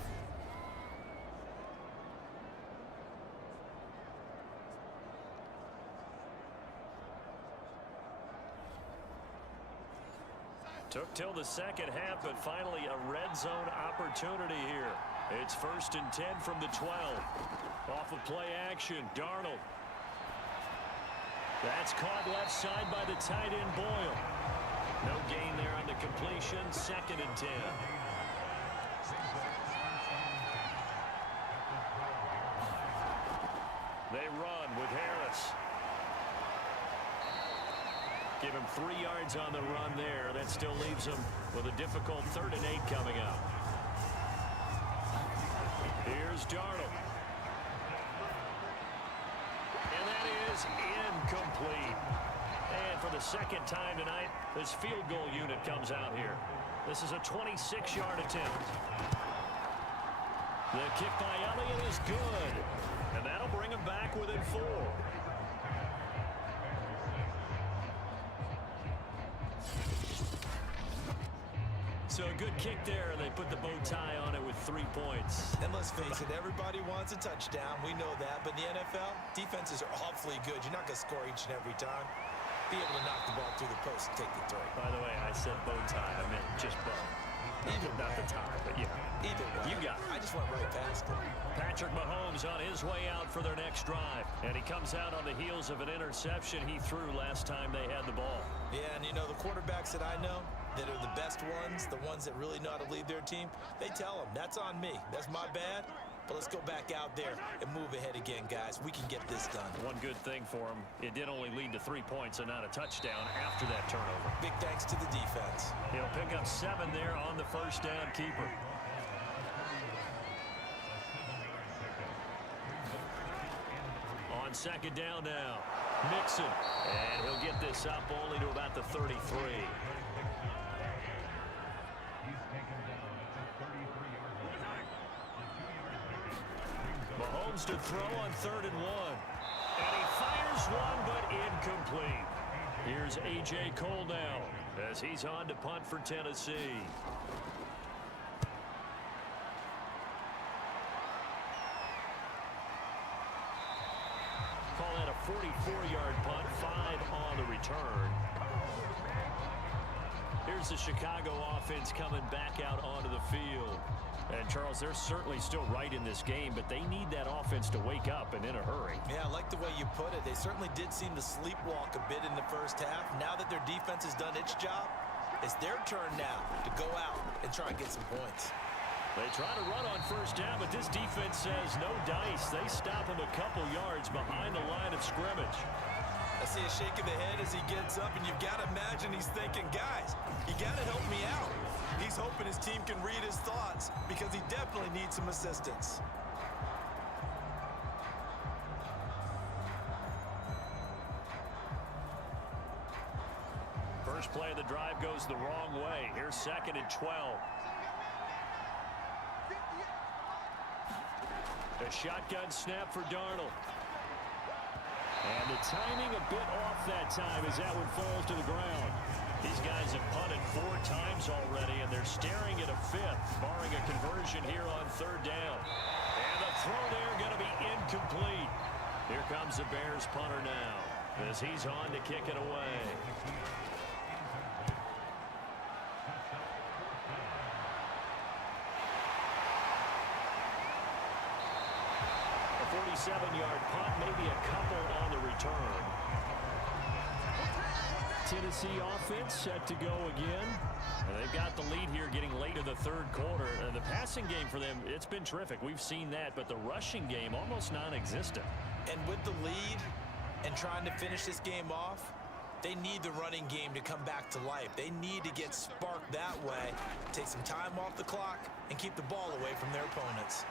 Took till the second half, but finally a red zone opportunity here. It's 1st and 10 from the 12. Off of play action, Darnold. That's caught left side by the tight end Boyle. No gain there on the completion. 2nd and 10. They run with Harris. Give him 3 yards on the run there. That still leaves him with a difficult 3rd and 8 coming up. Here's Darnold. And that is incomplete. And for the second time tonight, this field goal unit comes out here. This is a 26-yard attempt. The kick by Elliott is good. And that'll bring him back within 4. So a good kick there. They put the bow tie on it with 3 points. And let's face it, everybody wants a touchdown. We know that. But in the NFL, defenses are awfully good. You're not going to score each and every time. Be able to knock the ball through the post and take the throw. By the way, I said bow tie. I meant just bow. Either Not the tie, but yeah. Either way. You got it. I just went right past it. Patrick Mahomes on his way out for their next drive. And he comes out on the heels of an interception he threw last time they had the ball. Yeah, and you know, the quarterbacks that I know that are the best ones, the ones that really know how to lead their team, they tell them, that's on me. That's my bad. But let's go back out there and move ahead again, guys. We can get this done. One good thing for him, it did only lead to 3 points and not a touchdown after that turnover. Big thanks to the defense. He'll pick up 7 there on the first down keeper. On second down now, Mixon. And he'll get this up only to about the 33. Mahomes to throw on 3rd and 1. And he fires one, but incomplete. Here's A.J. Cole now as he's on to punt for Tennessee. Call that a 44-yard punt, 5 on the return. Here's the Chicago offense coming back out onto the field. And, Charles, they're certainly still right in this game, but they need that offense to wake up and in a hurry. Yeah, I like the way you put it. They certainly did seem to sleepwalk a bit in the first half. Now that their defense has done its job, it's their turn now to go out and try and get some points. They try to run on first down, but this defense says no dice. They stop him a couple yards behind the line of scrimmage. I see a shake of the head as he gets up, and you've got to imagine he's thinking, guys, you got to help me out. He's hoping his team can read his thoughts because he definitely needs some assistance. First play of the drive goes the wrong way. Here's 2nd and 12. A shotgun snap for Darnold. And the timing a bit off that time as that one falls to the ground. These guys have punted 4 times already, and they're staring at a 5th, barring a conversion here on 3rd down. throw there going to be incomplete. Here comes the Bears punter now as he's on to kick it away. A 47-yard punt, maybe a couple on the return. Tennessee offense set to go again. And they've got the lead here getting late in the third quarter. And the passing game for them, it's been terrific. We've seen that, but the rushing game almost non-existent. And with the lead and trying to finish this game off, they need the running game to come back to life. They need to get sparked that way, take some time off the clock, and keep the ball away from their opponents.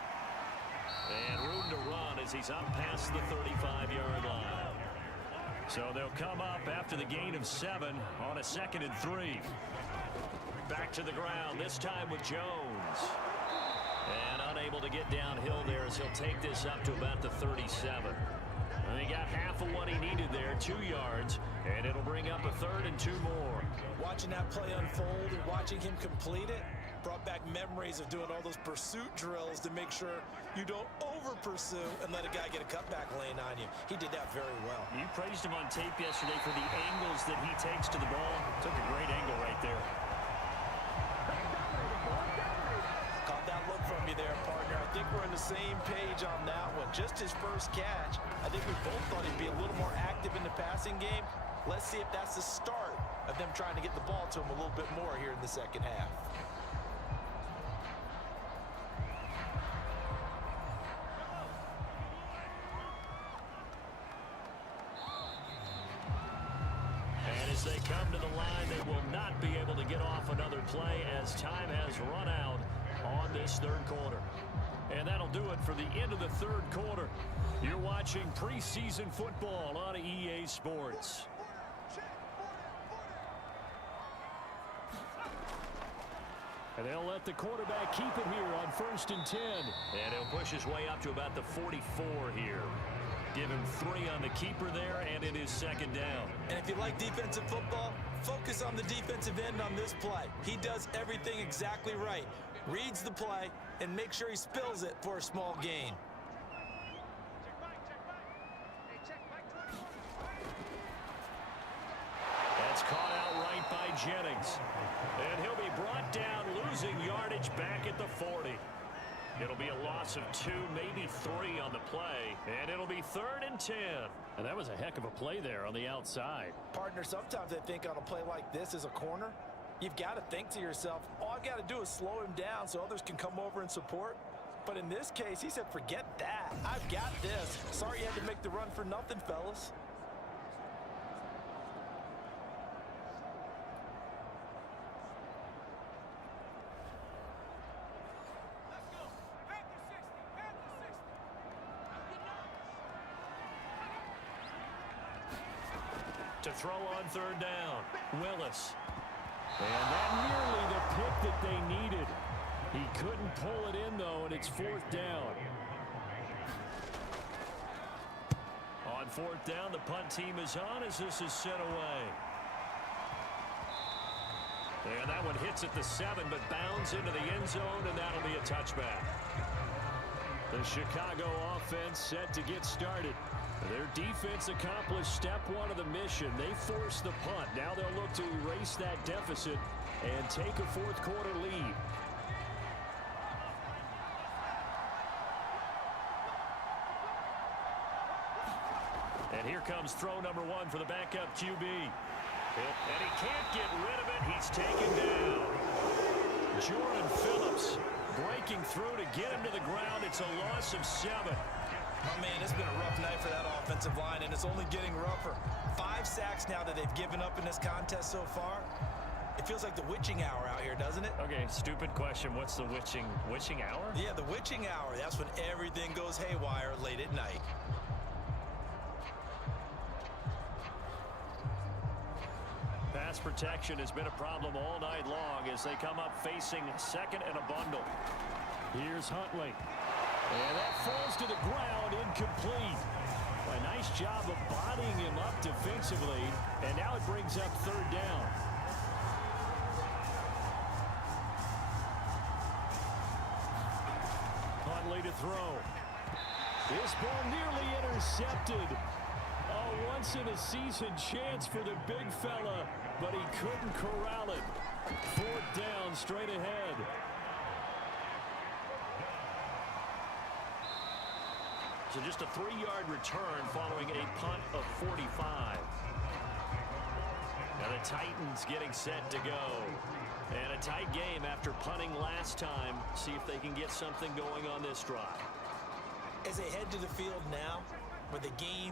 And room to run as he's up past the 35-yard line. So they'll come up after the gain of 7 on a 2nd and 3. Back to the ground, this time with Jones. And unable to get downhill there as he'll take this up to about the 37. And he got half of what he needed there, 2 yards, and it'll bring up a 3rd and 2 more. Watching that play unfold and watching him complete it brought back memories of doing all those pursuit drills to make sure you don't over-pursue and let a guy get a cutback lane on you. He did that very well. You praised him on tape yesterday for the angles that he takes to the ball. Took a great angle right there. Caught that look from you there, partner. I think we're on the same page on that one. Just his first catch. I think we both thought he'd be a little more active in the passing game. Let's see if that's the start of them trying to get the ball to him a little bit more here in the second half. As they come to the line, they will not be able to get off another play as time has run out on this third quarter. And that'll do it for the end of the third quarter. You're watching preseason football on EA Sports. And they'll let the quarterback keep it here on 1st and 10. And he'll push his way up to about the 44 here. Give him 3 on the keeper there, and it is 2nd down. And if you like defensive football, focus on the defensive end on this play. He does everything exactly right. Reads the play and makes sure he spills it for a small gain. That's caught out right by Jennings. And he'll be brought down, losing yardage back at the 40. It'll be a loss of 2, maybe 3 on the play, and it'll be 3rd and 10. And that was a heck of a play there on the outside. Partner, sometimes I think on a play like this as a corner, you've got to think to yourself, all I've got to do is slow him down so others can come over and support. But in this case, he said, forget that. I've got this. Sorry you had to make the run for nothing, fellas. To throw on 3rd down, Willis. And that nearly the pick that they needed. He couldn't pull it in, though, and it's 4th down. On 4th down, the punt team is on as this is sent away. And that one hits at the 7, but bounds into the end zone, and that'll be a touchback. The Chicago offense set to get started. Their defense accomplished step 1 of the mission. They forced the punt. Now they'll look to erase that deficit and take a 4th quarter lead. And here comes throw number 1 for the backup QB. And he can't get rid of it. He's taken down. Jordan Phillips breaking through to get him to the ground. It's a loss of 7. Oh, man, it's been a rough night for that offensive line, and it's only getting rougher. 5 sacks now that they've given up in this contest so far. It feels like the witching hour out here, doesn't it? Okay, stupid question. What's the witching hour? Yeah, the witching hour. That's when everything goes haywire late at night. Pass protection has been a problem all night long as they come up facing 2nd and a bundle. Here's Huntley. And that falls to the ground, incomplete. A nice job of bodying him up defensively, and now it brings up 3rd down. Huntley to throw. This ball nearly intercepted. A once-in-a-season chance for the big fella, but he couldn't corral it. 4th down, straight ahead. So just a 3-yard return following a punt of 45. Now the Titans getting set to go. And a tight game after punting last time. See if they can get something going on this drive. As they head to the field now, with the game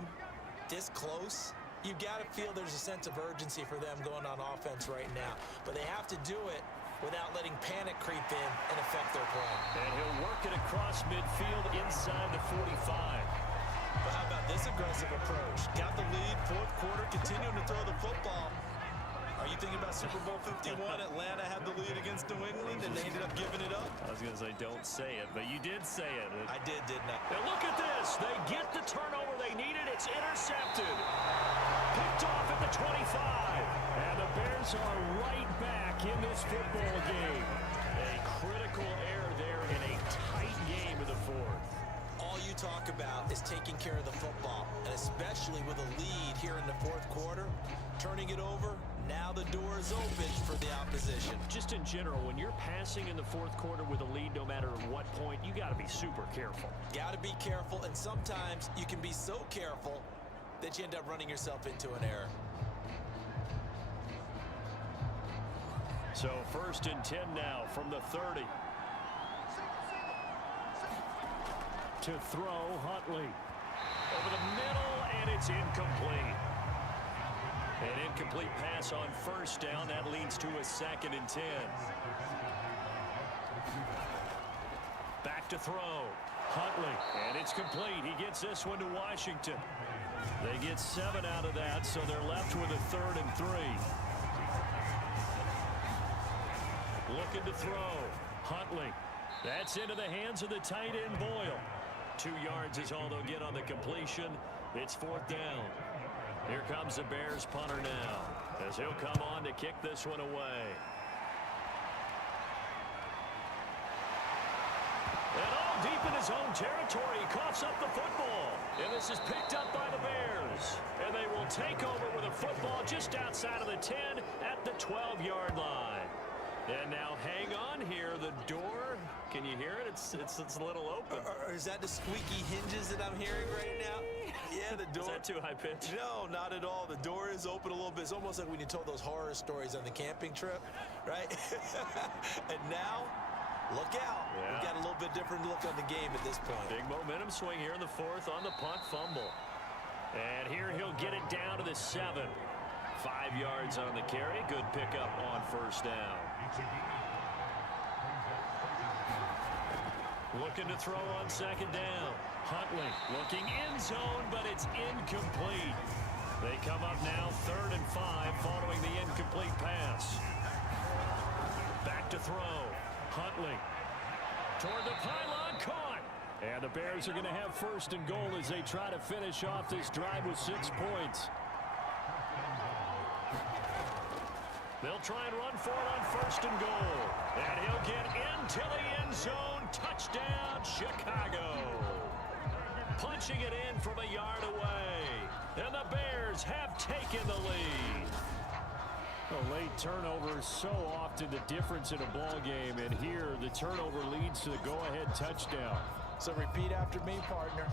this close, you've got to feel there's a sense of urgency for them going on offense right now. But they have to do it without letting panic creep in and affect their play. And he'll work it across midfield inside the 45. But how about this aggressive approach? Got the lead, 4th quarter, continuing to throw the football. Are you thinking about Super Bowl 51? Atlanta had the lead against New England, and they ended up giving it up? I was going to say, don't say it, but you did say it. I did, didn't I? Now look at this. They get the turnover they needed. It's intercepted. Picked off at the 25. And the Bears are right back in this football game. A critical error there in a tight game in the 4th. All you talk about is taking care of the football, and especially with a lead here in the 4th quarter, turning it over, now the door is open for the opposition. Just in general, when you're passing in the 4th quarter with a lead, no matter what point, you got to be super careful. Got to be careful, and sometimes you can be so careful that you end up running yourself into an error. So 1st and 10 now from the 30. To throw, Huntley. Over the middle, and it's incomplete. An incomplete pass on 1st down. That leads to a 2nd and 10. Back to throw. Huntley, and it's complete. He gets this one to Washington. They get 7 out of that, so they're left with a 3rd and 3. Looking to throw. Huntley. That's into the hands of the tight end Boyle. 2 yards is all they'll get on the completion. It's 4th down. Here comes the Bears punter now, as he'll come on to kick this one away. And all deep in his own territory, he coughs up the football. And this is picked up by the Bears. And they will take over with a football just outside of the 10 at the 12-yard line. And now hang on here, the door, can you hear it? It's a little open. Or is that the squeaky hinges that I'm hearing right now? Yeah, the door. Is that too high pitch? No, not at all. The door is open a little bit. It's almost like when you told those horror stories on the camping trip, right? And now, look out. Yeah. We've got a little bit different look on the game at this point. Big momentum swing here in the 4th on the punt fumble. And here he'll get it down to the 7. 5 yards on the carry. Good pickup on 1st down. Looking to throw on 2nd down. Huntley looking in zone, but it's incomplete. They come up now 3rd and 5 following the incomplete pass. Back to throw. Huntley toward the pylon, caught. And the Bears are going to have 1st and goal as they try to finish off this drive with 6 points. They'll try and run for it on 1st and goal. And he'll get into the end zone. Touchdown, Chicago. Punching it in from a yard away. And the Bears have taken the lead. A late turnover is so often the difference in a ball game. And here, the turnover leads to the go-ahead touchdown. So repeat after me, partner.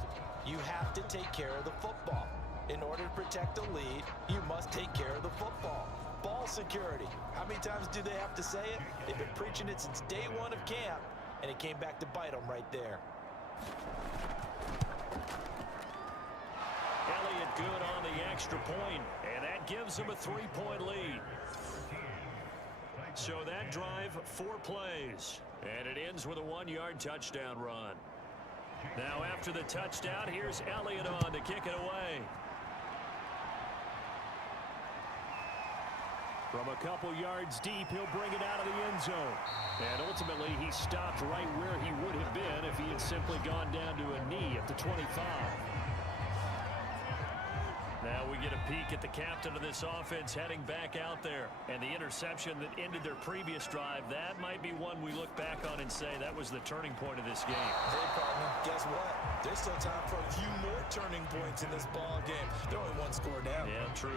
You have to take care of the football. In order to protect a lead, you must take care of the football. Ball security. How many times do they have to say it? They've been preaching it since day 1 of camp, and it came back to bite them right there. Elliott good on the extra point, and that gives them a 3-point lead. So that drive, 4 plays, and it ends with a 1-yard touchdown run. Now after the touchdown, here's Elliott on to kick it away. From a couple yards deep, he'll bring it out of the end zone. And ultimately, he stopped right where he would have been if he had simply gone down to a knee at the 25. Now we we get a peek at the captain of this offense heading back out there. And the interception that ended their previous drive, that might be one we look back on and say that was the turning point of this game. Hey, partner, guess what? There's still time for a few more turning points in this ball game. They're only one score down. Yeah, true.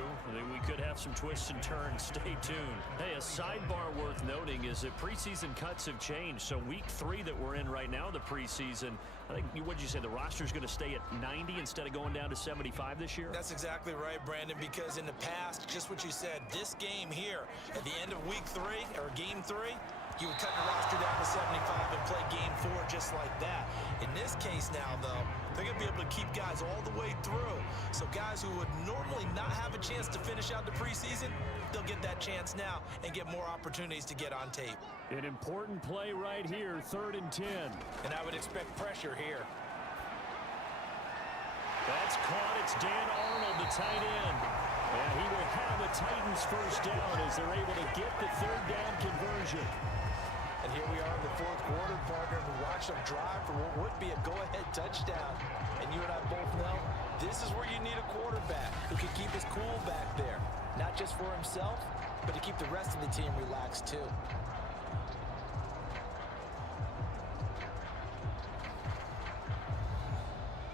We could have some twists and turns. Stay tuned. Hey, a sidebar worth noting is that preseason cuts have changed. So week 3 that we're in right now, the preseason, I think, what did you say, the roster's going to stay at 90 instead of going down to 75 this year? That's exactly right, Brandon, because in the past, just what you said, this game here, at the end of week 3, or game 3, you would cut your roster down to 75 and play game 4 just like that. In this case now, though, they're going to be able to keep guys all the way through. So guys who would normally not have a chance to finish out the preseason, they'll get that chance now and get more opportunities to get on tape. An important play right here, 3rd and 10. And I would expect pressure here. That's caught. It's Dan Arnold, the tight end. And he will have the Titans first down as they're able to get the 3rd down conversion. And here we are in the 4th quarter, partner. We watched them drive for what would be a go-ahead touchdown. And you and I both know this is where you need a quarterback who can keep his cool back there. Not just for himself, but to keep the rest of the team relaxed too.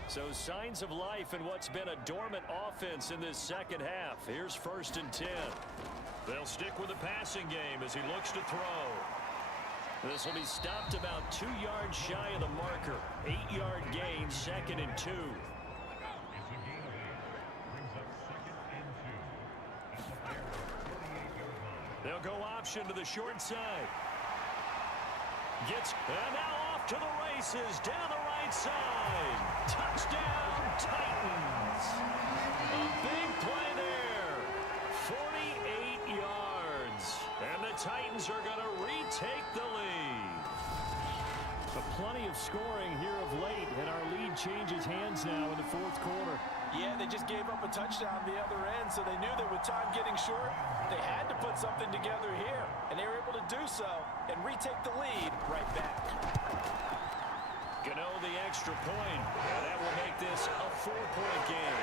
So signs of life in what's been a dormant offense in this second half. Here's 1st and 10. They'll stick with the passing game as he looks to throw. This will be stopped about 2 yards shy of the marker. 8-yard gain, 2nd and 2. They'll go option to the short side. And now off to the races down the right side. Touchdown, Titans. A big play there. 48 yards. And the Titans are going to retake the lead. Plenty of scoring here of late, and our lead changes hands now in the 4th quarter. Yeah, they just gave up a touchdown the other end, so they knew that with time getting short, they had to put something together here, and they were able to do so and retake the lead right back. Gano the extra point, and that will make this a 4-point game.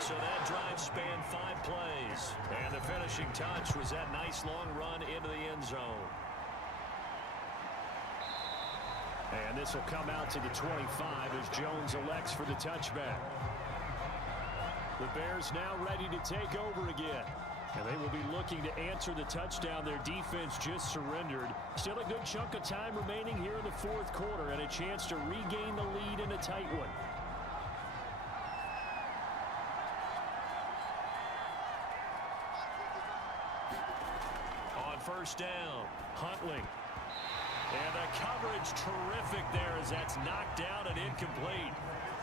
So that drive spanned 5 plays, and the finishing touch was that nice long run into the end zone. And this will come out to the 25 as Jones elects for the touchback. The Bears now ready to take over again. And they will be looking to answer the touchdown their defense just surrendered. Still a good chunk of time remaining here in the 4th quarter and a chance to regain the lead in a tight one. On 1st down, Huntley. And the coverage terrific there as that's knocked down and incomplete.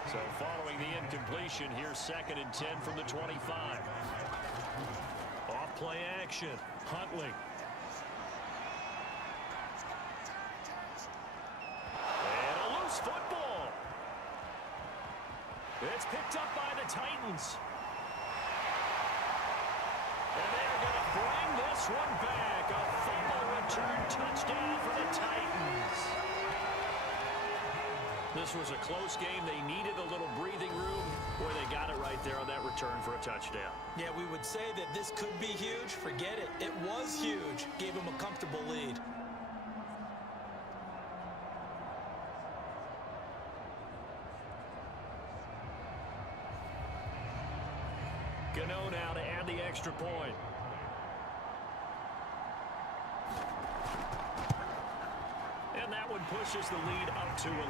So following the incompletion, here's 2nd and 10 from the 25. Off play action, Huntley. And a loose football. It's picked up by the Titans. And they're going to bring this one back. A fumble return touchdown for the Titans. This was a close game. They needed a little breathing room. Boy, they got it right there on that return for a touchdown. Yeah, we would say that this could be huge. Forget it. It was huge. Gave them a comfortable lead. Gano now to add the extra point. And that one pushes the lead up to 11.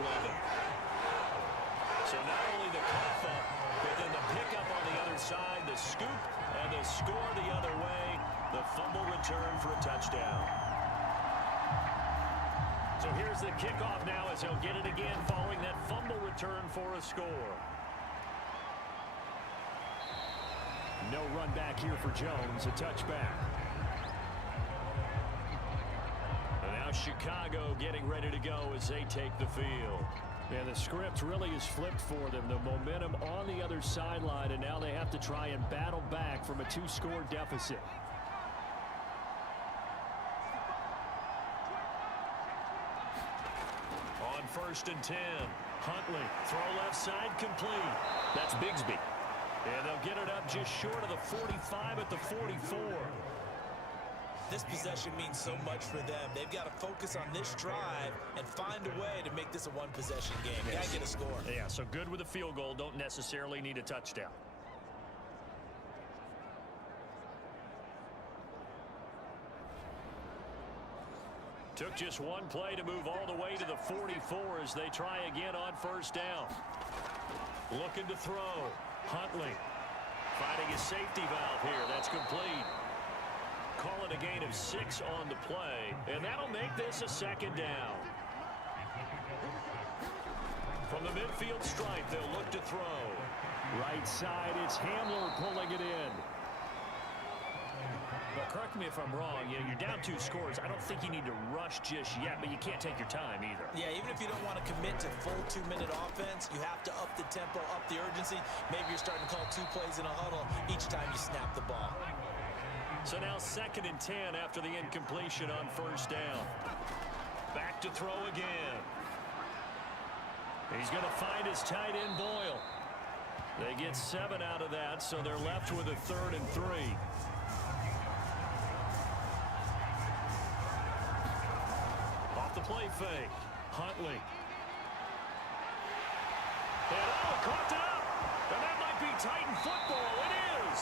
So not only the cough up, but then the pickup on the other side, the scoop, and the score the other way, the fumble return for a touchdown. So here's the kickoff now as he'll get it again following that fumble return for a score. No run back here for Jones, a touchback. And now Chicago getting ready to go as they take the field. And the script really is flipped for them. The momentum on the other sideline, and now they have to try and battle back from a 2-score deficit. On 1st and 10, Huntley, throw left side complete. That's Bigsby. And they'll get it up just short of the 45 at the 44. This possession means so much for them. They've got to focus on this drive and find a way to make this a one-possession game. Got to get a score. Yeah, so good with a field goal. Don't necessarily need a touchdown. Took just one play to move all the way to the 44 as they try again on first down. Looking to throw. Huntley finding his safety valve here. That's complete. Call it a gain of 6 on the play, and that'll make this a second down. From the midfield stripe, they'll look to throw. Right side, it's Hamler pulling it in. But correct me if I'm wrong, you're down 2 scores. I don't think you need to rush just yet, but you can't take your time either. Yeah, even if you don't want to commit to full 2-minute offense, you have to up the tempo, up the urgency. Maybe you're starting to call 2 plays in a huddle each time you snap the ball. So now 2nd and 10 after the incompletion on first down. Back to throw again. He's going to find his tight end Boyle. They get 7 out of that, so they're left with a 3rd and 3. Off the play fake. Huntley. And caught it up. And that might be Titan football. It is.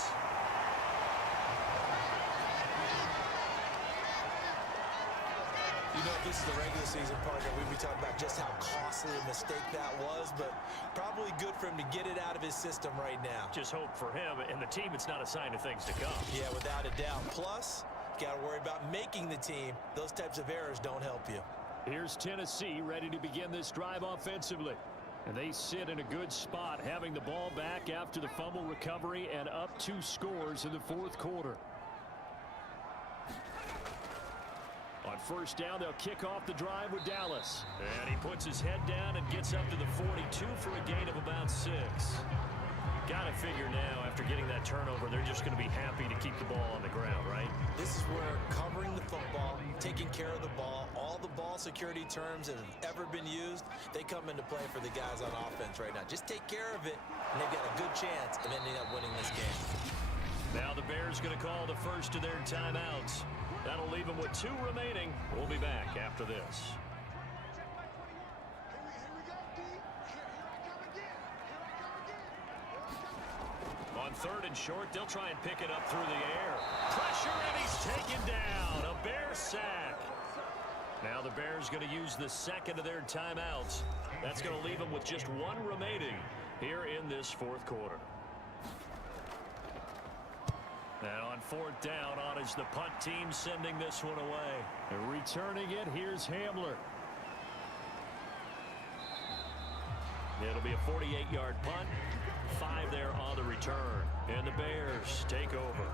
You know, if this is the regular season, partner, we'd be talking about just how costly a mistake that was, but probably good for him to get it out of his system right now. Just hope for him and the team it's not a sign of things to come. Yeah, without a doubt. Plus, got to worry about making the team. Those types of errors don't help you. Here's Tennessee ready to begin this drive offensively. And they sit in a good spot, having the ball back after the fumble recovery and up 2 scores in the 4th quarter. On first down, they'll kick off the drive with Dallas. And he puts his head down and gets up to the 42 for a gain of about 6. Got to figure now, after getting that turnover, they're just going to be happy to keep the ball on the ground, right? This is where covering the football, taking care of the ball, all the ball security terms that have ever been used, they come into play for the guys on offense right now. Just take care of it, and they've got a good chance of ending up winning this game. Now the Bears going to call the first of their timeouts. That'll leave them with 2 remaining. We'll be back after this. On 3rd and short, they'll try and pick it up through the air. Pressure, and he's taken down. A Bear sack. Now the Bears going to use the 2nd of their timeouts. That's going to leave them with just 1 remaining here in this 4th quarter. And on 4th down, on is the punt team sending this one away. And returning it, here's Hamler. It'll be a 48-yard punt. 5 there on the return. And the Bears take over.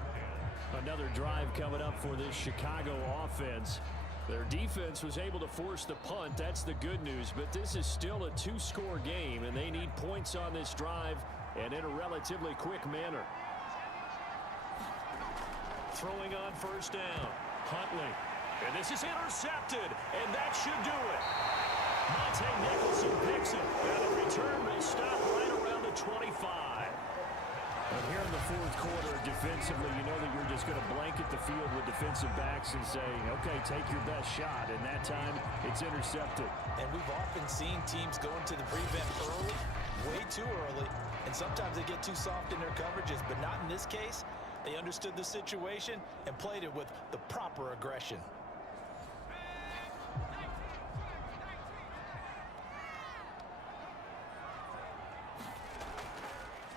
Another drive coming up for this Chicago offense. Their defense was able to force the punt. That's the good news. But this is still a 2-score game, and they need points on this drive and in a relatively quick manner. Throwing on first down. Huntley. And this is intercepted. And that should do it. Monte Nicholson picks it. And the return will stop right around the 25. And here in the 4th quarter, defensively, you know that you're just going to blanket the field with defensive backs and say, okay, take your best shot. And that time, it's intercepted. And we've often seen teams go into the prevent early, way too early, and sometimes they get too soft in their coverages, but not in this case. They understood the situation and played it with the proper aggression.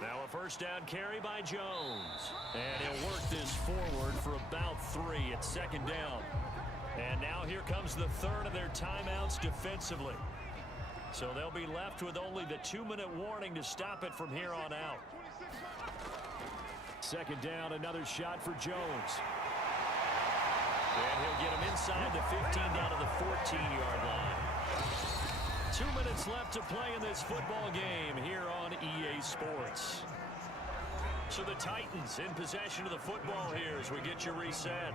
Now a first down carry by Jones. And he'll work this forward for about 3 at 2nd down. And now here comes the 3rd of their timeouts defensively. So they'll be left with only the 2-minute warning to stop it from here on out. 2nd down, another shot for Jones. And he'll get him inside the 15 down to the 14-yard line. 2 minutes left to play in this football game here on EA Sports. So the Titans in possession of the football here as we get you reset.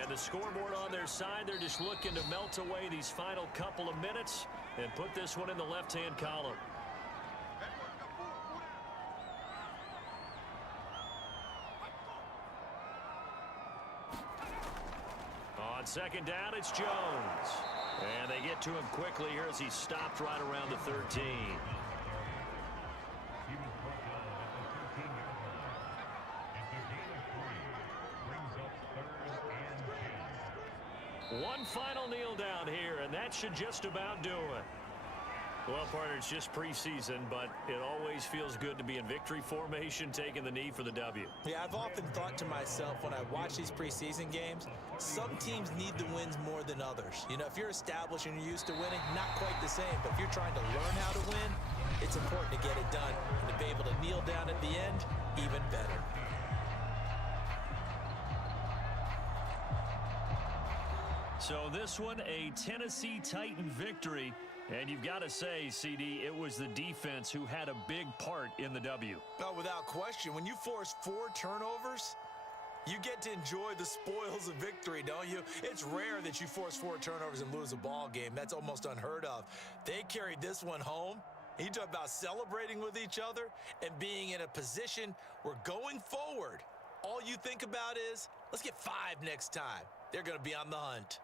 And the scoreboard on their side, they're just looking to melt away these final couple of minutes and put this one in the left-hand column. second down, it's Jones. And they get to him quickly here as he's stopped right around the 13. One final kneel down here, and that should just about do it. Well, partner, it's just preseason, but it always feels good to be in victory formation, taking the knee for the W. Yeah, I've often thought to myself when I watch these preseason games, some teams need the wins more than others. You know, if you're established and you're used to winning, not quite the same. But if you're trying to learn how to win, it's important to get it done. And to be able to kneel down at the end, even better. So this one, a Tennessee Titan victory. And you've got to say, CD, it was the defense who had a big part in the W. No, without question. When you force 4 turnovers, you get to enjoy the spoils of victory, don't you? It's rare that you force 4 turnovers and lose a ball game. That's almost unheard of. They carried this one home. You talk about celebrating with each other and being in a position where going forward, all you think about is, let's get 5 next time. They're going to be on the hunt.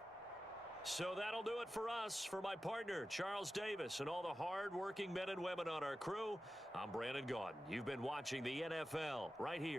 So that'll do it for us. For my partner, Charles Davis, and all the hard-working men and women on our crew, I'm Brandon Gaudin. You've been watching the NFL right here.